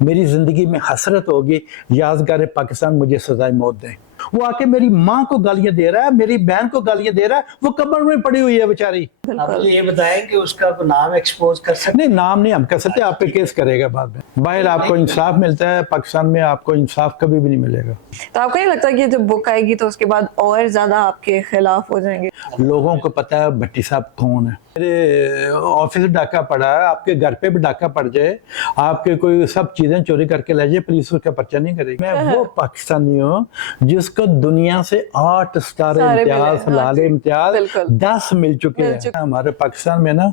मेरी जिंदगी में हसरत होगी यादगार पाकिस्तान मुझे सजाए मौत दे। वो आके मेरी माँ को गालियां दे रहा है, मेरी बहन को गालियां दे रहा है, वो कब्र में पड़ी हुई है बेचारी। आप मुझे ये बताएं कि उसका नाम एक्सपोज कर सकते? नहीं, नाम नहीं हम कर सकते, आप पे केस करेगा बाद में। बाहर आपको इंसाफ मिलता है, पाकिस्तान में आपको इंसाफ कभी भी नहीं मिलेगा। तो आपको नहीं लगता कि जब बुक आएगी तो उसके बाद और ज्यादा आपके खिलाफ हो जाएंगे? लोगों को पता है भट्टी साहब कौन है। मेरे ऑफिस डाका पड़ा है, आपके घर पे भी डाका पड़ जाए, आपके कोई सब चीजें चोरी करके ले जाए, पुलिस उसका पर्चा नहीं करेगी। मैं वो पाकिस्तानी हूँ जिसको दुनिया से 8 स्टार इम्तियाज, लाल इम्तियाज 10 मिल चुके हैं। हमारे पाकिस्तान में ना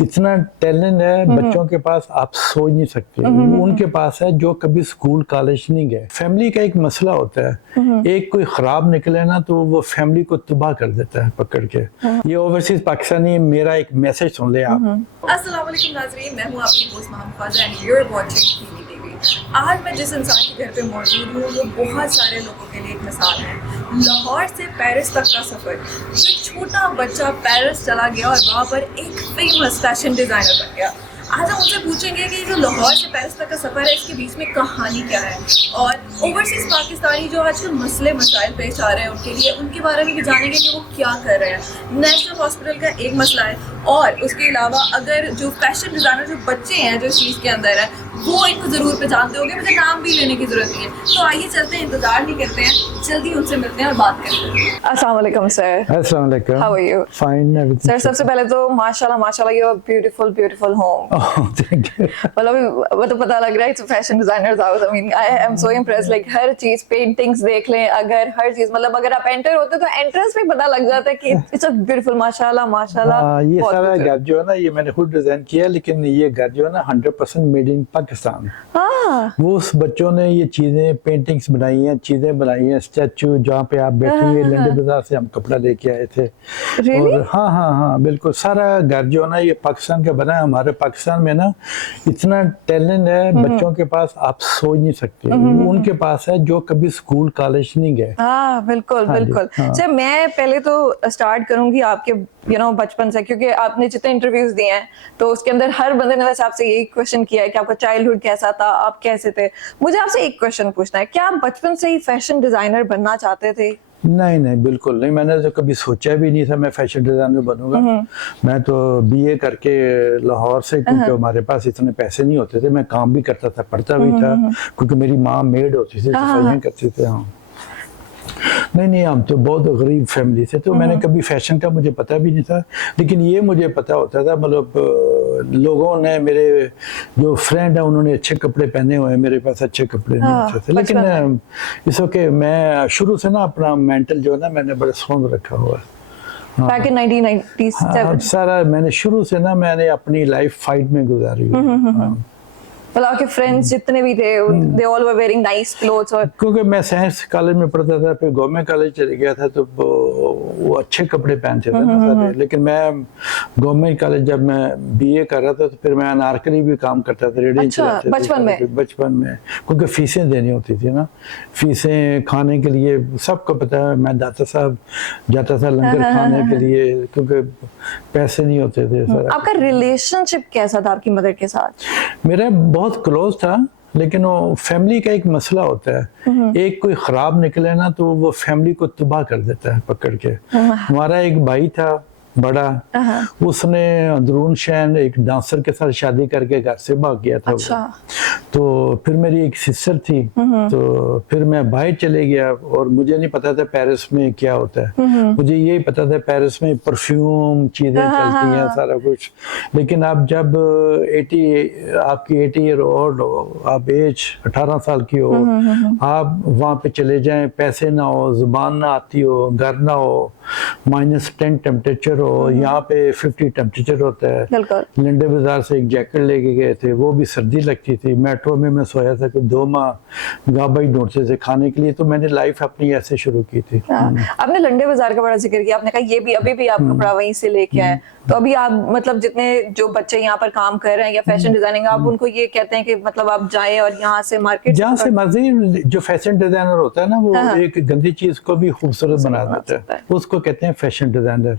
इतना टैलेंट है बच्चों के पास, आप सोच नहीं सकते। उनके पास है जो कभी स्कूल कॉलेज नहीं गए। फैमिली का एक मसला होता है, एक कोई खराब निकले ना तो वो फैमिली को तबाह कर देता है पकड़ के। ये ओवरसीज पाकिस्तानी, मेरा एक मैसेज सुन ले आप। अस्सलाम वालेकुम नाज़रीन, मैं हूँ आपकी host Mohammad Faza and you are watching TV TV. आज मैं जिस इंसान के घर पे मौजूद हूँ वो बहुत सारे लोगों के लिए एक मिसाल है। लाहौर से पेरिस तक का सफ़र, जो छोटा बच्चा पेरिस चला गया और वहाँ पर एक फेमस फैशन डिज़ाइनर बन गया। आज हम उनसे पूछेंगे कि जो लाहौर से पेरिस तक का सफ़र है इसके बीच में कहानी क्या है, और ओवरसीज़ पाकिस्तानी जो आजकल मसले मसाइल पेश आ रहे हैं उनके लिए, उनके बारे में भी जानेंगे कि वो क्या कर रहे हैं। नेशनल हॉस्पिटल का एक मसला है, और उसके अलावा अगर जो फैशन डिज़ाइनर जो बच्चे हैं जो इस चीज़ के अंदर है वो इनको ज़रूर पहचानते होंगे, मुझे नाम भी लेने की ज़रूरत नहीं है। तो आइए चलते हैं, इंतज़ार नहीं करते हैं, जल्दी उनसे मिलते हैं और बात करते हैं। अस्सलाम वालेकुम सर। अस्सलाम वालेकुम। How are you? Fine, everything. Sir सबसे पहले तो माशाल्लाह माशाल्लाह, you are beautiful beautiful home. Oh, thank you. मतलब वो तो पता लग रहा है it's fashion designers house. I mean I am so impressed, like हर चीज, पेंटिंग्स देख लें, अगर हर चीज मतलब अगर आप एंटर होते तो एंट्रेंस में पता लग जाता है कि इट्स अ ब्यूटीफुल, माशाल्लाह माशाल्लाह। ये सारा घर जो है ना ये मैंने खुद डिजाइन किया, लेकिन ये घर जो है ना 100% मेड इन पाकिस्तान। वो उस बच्चों ने ये चीजें, पेंटिंग्स बनाई हैं, चीजें बनाई हैं, स्टैचू जहाँ पे आप बैठे हुए, लंडे बाजार से हम कपड़ा लेके आए थे। और हाँ हाँ हाँ बिल्कुल, सारा घर जो है ना ये पाकिस्तान का बना है। हमारे पाकिस्तान में ना इतना टैलेंट है बच्चों के पास, आप सोच नहीं सकते। उनके पास है जो कभी स्कूल कॉलेज नहीं गए। हाँ बिल्कुल बिल्कुल। सर मैं पहले तो स्टार्ट करूंगी आपके बचपन से, क्योंकि आपने जितने इंटरव्यूज दिए हैं तो उसके अंदर हर बंदे ने वैसे आपसे यही क्वेश्चन किया है कि आपका चाइल्डहुड कैसा था, आप कैसे थे। मुझे आपसे एक क्वेश्चन पूछना है, क्या आप बचपन से ही फैशन डिजाइनर बनना चाहते थे? नहीं नहीं बिल्कुल नहीं, मैंने तो कभी सोचा भी नहीं था मैं फैशन डिजाइनर बनूंगा। मैं तो बीए करके लाहौर से, क्योंकि हमारे पास इतने पैसे नहीं होते थे, मैं काम भी करता था, पढ़ता भी था, क्योंकि मेरी माँ मेड होती थी, सफाइयाँ करती थी। हाँ नहीं, हम तो बहुत गरीब फैमिली से, तो मैंने कभी फैशन का मुझे पता भी नहीं था। लेकिन ये मुझे पता होता था, मतलब लोगों ने, मेरे जो फ्रेंड है उन्होंने अच्छे कपड़े पहने हुए हैं, मेरे पास अच्छे कपड़े नहीं होते थे। लेकिन इस ओके, मैं शुरू से ना अपना मेंटल जो है ना मैंने बड़ा स्ट्रॉन्ग रखा हुआ है। बैक इन 1997 सारा मैंने शुरू से ना मैंने अपनी लाइफ फाइट में गुजारी हुई। मतलब आपके फ्रेंड्स जितने भी थे they all were wearing nice clothes. और क्योंकि मैं साइंस कॉलेज में पढ़ता था, फिर गवर्नमेंट कॉलेज चले गया था, तो वो अच्छे कपड़े पहनते थे ना सारे। लेकिन मैं गवर्नमेंट कॉलेज जब मैं बीए कर रहा था तो फिर मैं अनारकली भी काम करता था, रेडी चलाते थे बचपन में, क्योंकि फीसें देनी होती थी ना, फीसें खाने के लिए। सबको पता है मैं दाता साहब जाता था लंगर खाने के लिए, क्योंकि पैसे नहीं होते थे। आपका रिलेशनशिप कैसा था आपकी मदर के साथ? मेरा बहुत क्लोज था, लेकिन वो फैमिली का एक मसला होता है, एक कोई खराब निकले ना तो वो फैमिली को तबाह कर देता है पकड़ के। हमारा एक भाई था बड़ा, उसने अंदरून शहर एक डांसर के साथ शादी करके घर से भाग गया था। अच्छा। तो फिर मेरी एक सिस्टर थी, तो फिर मैं बाहर चले गया, और मुझे नहीं पता था पेरिस में क्या होता है। मुझे यही पता था पेरिस में परफ्यूम चीजें चलती हैं, सारा कुछ। लेकिन आप जब आपकी 80 ईयर ओल्ड हो, आप एज 18 साल की हो, आप वहाँ पे चले जाएं, पैसे ना हो, जुबान ना आती हो, घर ना हो, -10 टेम्परेचर हो, यहाँ पे 50 टेम्परेचर होता है। लंडे बाजार से एक जैकेट लेके गए थे, वो भी सर्दी लगती थी। मेट्रो में मैं सोया था कि 2 माह गाबाई ढूंढते थे खाने के लिए। तो मैंने लाइफ अपनी ऐसे शुरू की थी। आपने लंडे बाजार का बड़ा जिक्र किया, आपने कहा ये भी अभी भी आप कपड़ा वहीं से लेके आए। तो अभी आप मतलब जितने जो बच्चे यहाँ पर काम कर रहे हैं या फैशन डिजाइनिंग, आप उनको ये कहते हैं कि मतलब आप जाएं और यहाँ से मार्केट, जहाँ से मर्जी, जो फैशन डिजाइनर होता है ना वो एक गंदी चीज को भी खूबसूरत बना देता है, उसको कहते हैं फैशन डिजाइनर।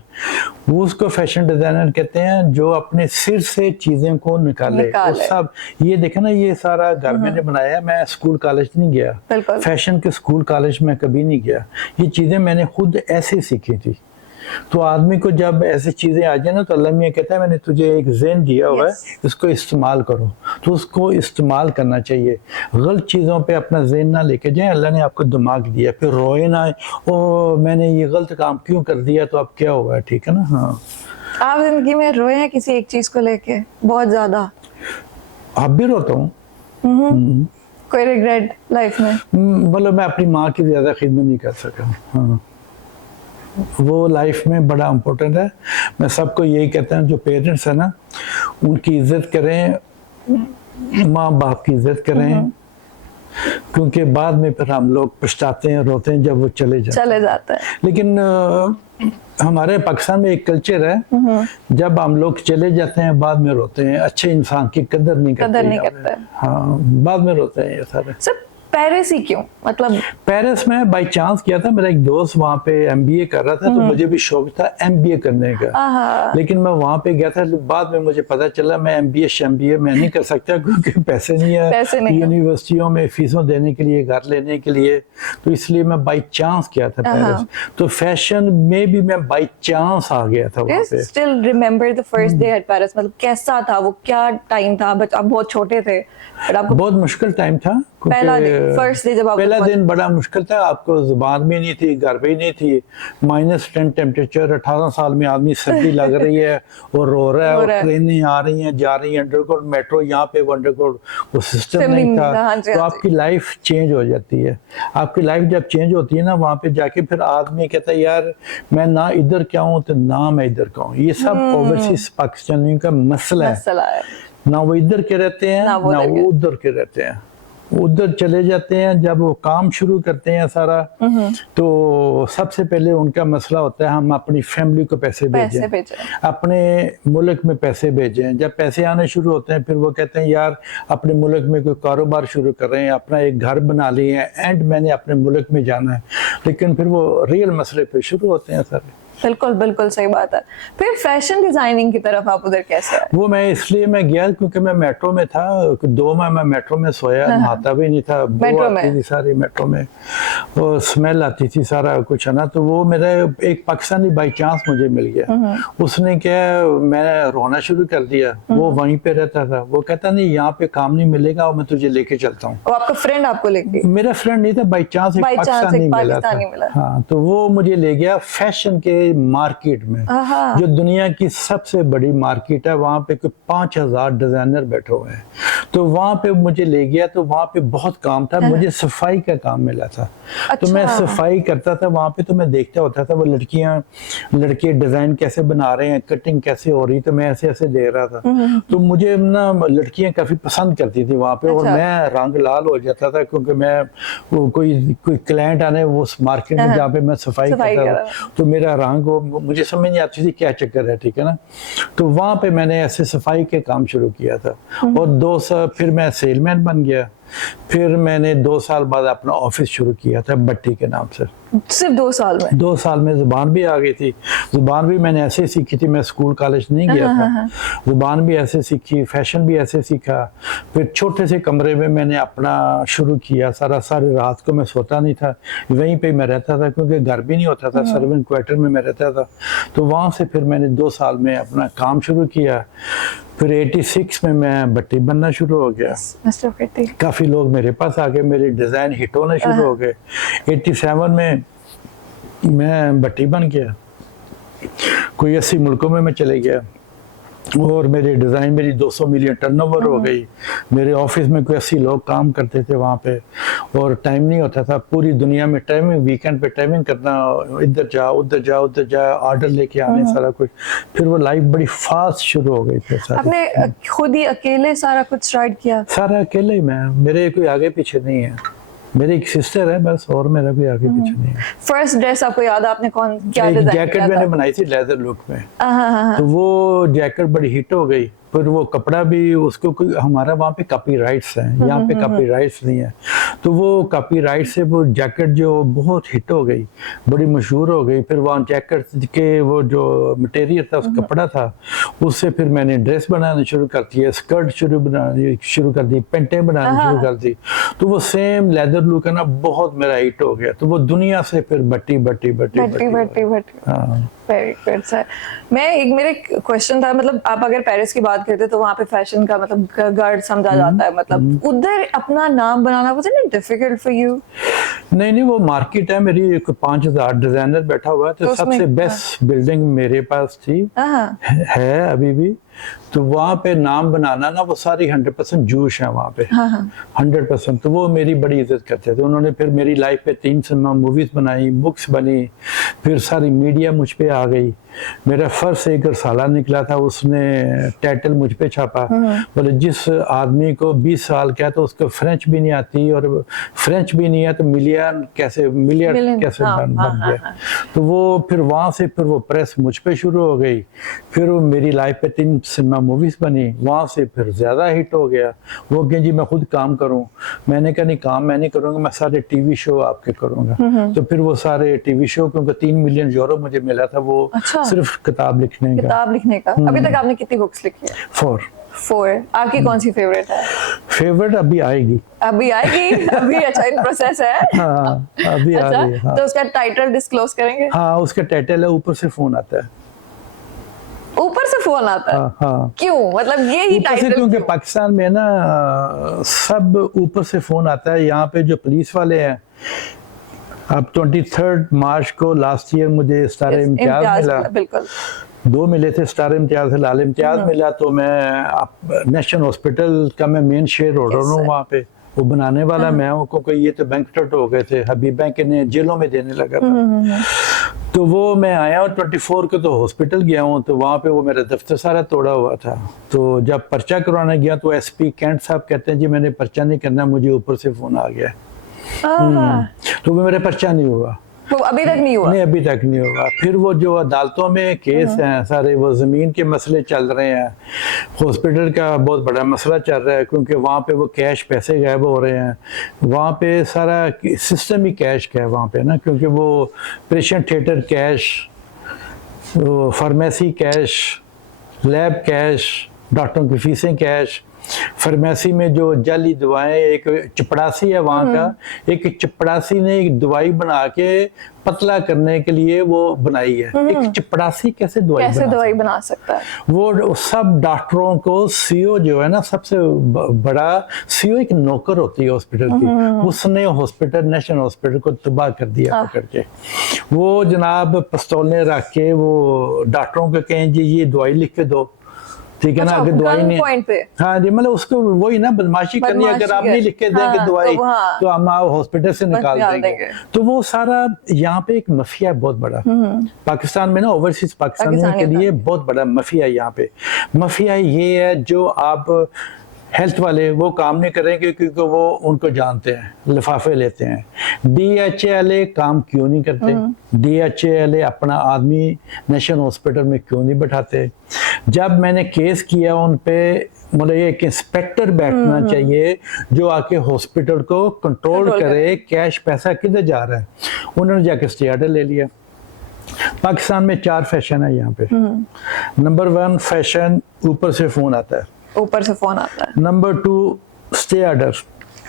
वो उसको फैशन डिजाइनर कहते हैं जो अपने सिर से चीजें को निकाले। वो सब ये देखे ना, ये सारा घर मैंने बनाया। मैं स्कूल कॉलेज नहीं गया, फैशन के स्कूल कॉलेज में कभी नहीं गया। ये चीजें मैंने खुद ऐसे सीखी थी। तो आदमी को जब ऐसी चीजें आ जाए ना, तो अल्लाह मियां कहता है मैंने तुझे एक ज़हन दिया हुआ है, इसको इस्तेमाल करो। तो उसको इस्तेमाल करना चाहिए, गलत चीज़ों पे अपना ज़हन ना लेके जाए। अल्लाह ने आपको दिमाग दिया, फिर रोए ना ओ मैंने ये गलत काम क्यों कर दिया, तो अब क्या हुआ, ठीक है ना। हाँ, आप जिंदगी में रोए हैं किसी एक चीज को लेके बहुत ज्यादा? आप भी रोता हूँ। कोई रिग्रेट लाइफ में? मतलब मैं अपनी माँ की ज्यादा खिदमत नहीं कर सका। हाँ, वो लाइफ में बड़ा इम्पोर्टेंट है। मैं सबको यही कहता हूँ, जो पेरेंट्स है ना, उनकी इज्जत करें, माँ बाप की इज्जत करें, क्योंकि बाद में फिर हम लोग पछताते हैं, रोते हैं जब वो चले जाते हैं। लेकिन हमारे पाकिस्तान में एक कल्चर है, जब हम लोग चले जाते हैं बाद में रोते हैं, अच्छे इंसान की कदर नहीं करते। हाँ, बाद में रोते हैं ये सारे। पेरिस ही क्यों? मतलब पेरिस में बाय चांस किया था, मेरा एक दोस्त वहाँ पे एमबीए कर रहा था, तो मुझे भी शौक था एमबीए करने का। लेकिन मैं वहाँ पे गया था, बाद में मुझे पता चला मैं एमबीए मैं नहीं कर सकता, क्योंकि पैसे नहीं है यूनिवर्सिटियों में फीसों देने के लिए, घर लेने के लिए। तो इसलिए मैं बाय चांस किया था पेरिस। तो फैशन में भी मैं बाय चांस आ गया था वहाँ पे। Still remember the first day at Paris? मतलब कैसा था वो, क्या टाइम था? बट आप बहुत छोटे थे, आपको बहुत मुश्किल टाइम था। फर्स्ट डे जब पहला दिन बड़ा मुश्किल था, आपको जुबान भी नहीं थी, घर भी नहीं थी, -10 टेम्परेचर, 18 साल में आदमी, सर्दी लग रही है और रो रहा है, और ट्रेनें आ रही हैं जा रही हैं, अंडरग्राउंड मेट्रो, यहाँ पे अंडरग्राउंड वो सिस्टम नहीं था। तो आपकी लाइफ चेंज हो जाती है। आपकी लाइफ जब चेंज होती है ना, वहाँ पे जाके फिर आदमी कहता है यार मैं ना इधर क्या हूँ, तो ना मैं इधर का हूँ। ये सब ओवरसीज पाकिस्तानियों का मसला है। ना वो इधर के रहते हैं, ना वो उधर के रहते हैं। उधर चले जाते हैं, जब वो काम शुरू करते हैं सारा, तो सबसे पहले उनका मसला होता है हम अपनी फैमिली को पैसे भेजें, अपने मुल्क में पैसे भेजें। जब पैसे आने शुरू होते हैं, फिर वो कहते हैं यार अपने मुल्क में कोई कारोबार शुरू कर रहे हैं, अपना एक घर बना लिए हैं, एंड मैंने अपने मुल्क में जाना है। लेकिन फिर वो रियल मसले पे शुरू होते हैं सारे। बिल्कुल बिल्कुल सही बात है। फिर फैशन डिजाइनिंग की तरफ आप उधर कैसे आए? वो मैं इसलिए मैं गया क्योंकि मैं मेट्रो में था, 2 माह मैं मेट्रो में सोया, नहाता भी नहीं था, बू आती थी सारी मेट्रो में, और स्मेल आती थी सारा कुछ है ना। तो वो मेरा एक पाकिस्तानी बाई चांस मुझे मिल गया। उसने क्या, मैं रोना शुरू कर दिया। वो वहीं पे रहता था। वो कहता नहीं यहाँ पे काम नहीं मिलेगा, और मैं तुझे लेके चलता हूँ। आपका फ्रेंड आपको लेके? मेरा फ्रेंड नहीं था, बाई चांस एक पाकिस्तानी मिला था। हाँ, तो वो मुझे ले गया फैशन के मार्केट में, जो दुनिया की सबसे बड़ी मार्केट है। वहां पे कोई 5000 डिजाइनर बैठे हुए हैं। तो वहां पे मुझे ले गया, तो वहां पे बहुत काम था। मुझे सफाई का काम मिला था। तो मैं सफाई करता था वहां पे। तो मैं देखता होता था वो लड़के डिजाइन कैसे बना रहे हैं, कटिंग कैसे हो रही, तो मैं ऐसे ऐसे दे रहा था। तो मुझे ना लड़कियां काफी पसंद करती थी वहां पे, और मैं रंग लाल हो जाता था, क्योंकि मैं कोई क्लाइंट आने वो उस मार्केट में जहाँ पे मैं सफाई करता था, तो मेरा रंग मुझे समझ नहीं आती थी क्या चक्कर है, ठीक है ना। तो वहां पे मैंने ऐसे सफाई के काम शुरू किया था, और 2 साल फिर मैं सेलमैन बन गया। फिर मैंने 2 साल बाद अपना ऑफिस शुरू किया था बट्टी के नाम से। सिर्फ 2 साल में? 2 साल में जुबान भी आ गई थी। जुबान भी मैंने ऐसे सीखी थी, मैं स्कूल कॉलेज नहीं गया था। जुबान भी ऐसे सीखी, फैशन भी ऐसे सीखा। फिर छोटे से कमरे में मैंने अपना शुरू किया सारा। सारी रात को मैं सोता नहीं था, वहीं पे मैं रहता था, क्योंकि घर भी नहीं होता था, सर्वेंट क्वार्टर में मैं रहता था। तो वहाँ से फिर मैंने 2 साल में अपना काम शुरू किया। फिर 86 में मैं बट्टी बनना शुरू हो गया। काफी लोग मेरे पास आ गए, मेरे डिजाइन हिट होने शुरू हो गए। 87 में मैं बट्टी बन गया। कोई 80 मुल्कों में मैं चले गया, और मेरे डिज़ाइन मेरी 200 मिलियन टर्नओवर हो गई। मेरे ऑफिस में कोई 80 लोग काम करते थे वहाँ पे, और टाइम नहीं होता था। पूरी दुनिया में टाइमिंग, वीकेंड पे टाइमिंग करना, इधर जा उधर जा उधर जा, ऑर्डर लेके आने, सारा कुछ। फिर वो लाइफ बड़ी फास्ट शुरू हो गई। फिर आपने खुद ही अकेले सारा कुछ स्टार्ट किया? सारा अकेले ही मैं, मेरे कोई आगे पीछे नहीं है। मेरी एक सिस्टर है बस, और मेरा भी आगे पीछे नहीं है। फर्स्ट ड्रेस आपको याद है आपने क्या डिजाइन किया था? जैकेट मैंने बनाई थी लेदर लुक में। तो वो जैकेट बड़ी हिट हो गई। फिर वो कपड़ा भी उसको कोई, हमारा वहाँ पे कॉपीराइट्स हैं, यहाँ पे कॉपीराइट्स नहीं है, तो वो कॉपीराइट से वो जैकेट जो बहुत हिट हो गई, बड़ी मशहूर हो गई। फिर वहाँ जैकेट के वो जो मटेरियल था, उस कपड़ा था, उससे फिर मैंने ड्रेस बनाना शुरू कर दिया, स्कर्ट शुरू कर दी, पेंटें बनानी शुरू कर दी। तो वो सेम लेदर लुक है ना, बहुत मेरा हिट हो गया। तो वो दुनिया से फिर बट्टी हाँ। Very good sir. मेरे क्वेश्चन था, मतलब आप अगर पेरिस की बात करते तो वहाँ पे फैशन का मतलब गर्ड समझा जाता है, मतलब उधर अपना नाम बनाना was it difficult for you? नहीं, वो मार्केट है मेरी, 5000 डिजाइनर बैठा हुआ है, तो सबसे बेस्ट बिल्डिंग मेरे पास थी, है अभी भी। तो वहाँ पे नाम बनाना ना, वो सारी 100% जूश है वहाँ पे, 100%। तो वो मेरी बड़ी इज्जत करते थे। उन्होंने फिर मेरी लाइफ पे 3 सिनेमा मूवीज बनाई, बुक्स बनी, फिर सारी मीडिया मुझ पे आ गई। मेरा फर्स्ट एक रसाला निकला था, उसने टाइटल मुझ पे छापा, बोले जिस आदमी को 20 साल का है तो उसको फ्रेंच भी नहीं आती, और फ्रेंच भी नहीं है तो मिलियन कैसे बन गया। तो वो फिर वहाँ से फिर वो प्रेस मुझ पे शुरू हो गई। फिर वो मेरी लाइफ पे 3 सिनेमा मूवीज बनी, वहाँ से फिर ज्यादा हिट हो गया। वो कहें जी मैं खुद काम करूँ, मैंने कहा नहीं, काम मैं नहीं करूँगा, मैं सारे टीवी शो आपके करूँगा। तो फिर वो सारे टीवी शो, क्योंकि 3 मिलियन यूरो मुझे मिला था वो सिर्फ किताब लिखने का। अभी तक आपने कितनी बुक्स लिखी है? 4। आपकी कौन सी फेवरेट है? फेवरेट अभी आएगी अभी अच्छा इन प्रोसेस है। हाँ, अभी आ रही है। हाँ। तो उसका टाइटल डिस्क्लोज करेंगे? हाँ, उसका टाइटल है ऊपर से फोन आता है। ऊपर से फोन आता है? हाँ। क्यों, मतलब ये ही टाइटल? क्योंकि पाकिस्तान में ना सब ऊपर से फोन आता है। यहाँ पे जो पुलिस वाले हैं, अब 23 मार्च को लास्ट ईयर मुझे स्टार इम्तियाज मिला। बिल्कुल 2 मिले थे, स्टार इम्तियाज से लाल इम्तियाज मिला। तो मैं नेशनल हॉस्पिटल का मैं मेन शेयर होल्डर हूँ वहाँ पे, वो बनाने वाला मैं हूँ, क्योंकि ये तो बैंकरप्ट हो गए थे, हबीब बैंक ने जेलों में देने लगा था। तो वो मैं आया और 24 को तो हॉस्पिटल गया हूँ, तो वहाँ पे वो मेरा दफ्तर सारा तोड़ा हुआ था। तो जब पर्चा करवाने गया तो एसपी कैंट साहब कहते हैं जी मैंने पर्चा नहीं करना, मुझे ऊपर से फोन आ गया। तो वो मेरा पर्चा नहीं हुआ, तो अभी तक नहीं हुआ? नहीं, अभी तक नहीं होगा। फिर वो जो अदालतों में केस हैं सारे, वो जमीन के मसले चल रहे हैं, हॉस्पिटल का बहुत बड़ा मसला चल रहा है, क्योंकि वहाँ पे वो कैश पैसे गायब हो रहे हैं। वहाँ पे सारा सिस्टम ही कैश का है वहाँ पे ना, क्योंकि वो patient theatre cash, pharmacy cash, lab cash, डॉक्टरों की फीसें कैश, फार्मेसी में जो जाली दवाएं, एक चपड़ासी है वहाँ का, एक चपड़ासी ने एक दवाई बना के पतला करने के लिए वो बनाई है। एक चपड़ासी कैसे दवाई बना सकता है? वो सब डॉक्टरों को सीओ जो है ना, सबसे बड़ा सीओ एक नौकर होती है हॉस्पिटल की, उसने हॉस्पिटल, नेशनल हॉस्पिटल को तबाह कर दिया पकड़ के। वो जनाब पिस्तौलें रख के वो डॉक्टरों को कहें जी ये दवाई लिख के दो, ठीक है ना, अगर दवाई नहीं, हाँ जी, मतलब उसको वही ना बदमाशी करनी है, अगर आप नहीं लिख के देंगे दवाई तो हम हॉस्पिटल से निकाल देंगे। तो वो सारा यहाँ पे एक माफिया बहुत बड़ा, पाकिस्तान में ना, ओवरसीज पाकिस्तानियों के लिए बहुत बड़ा माफिया यहाँ पे। माफिया ये है जो आप हेल्थ वाले वो काम नहीं करेंगे क्योंकि वो उनको जानते हैं, लिफाफे लेते हैं। DHA काम क्यों नहीं करते? DHA अपना आदमी नेशनल हॉस्पिटल में क्यों नहीं बैठाते? जब मैंने केस किया उन पे, मतलब एक इंस्पेक्टर बैठना चाहिए जो आके हॉस्पिटल को कंट्रोल करे, कैश पैसा किधर जा रहा है। उन्होंने जाके स्टे ऑर्डर ले लिया। पाकिस्तान में 4 फैशन है यहाँ पे। नंबर 1 फैशन, ऊपर से फोन आता है, नंबर 2 स्टे ऑर्डर,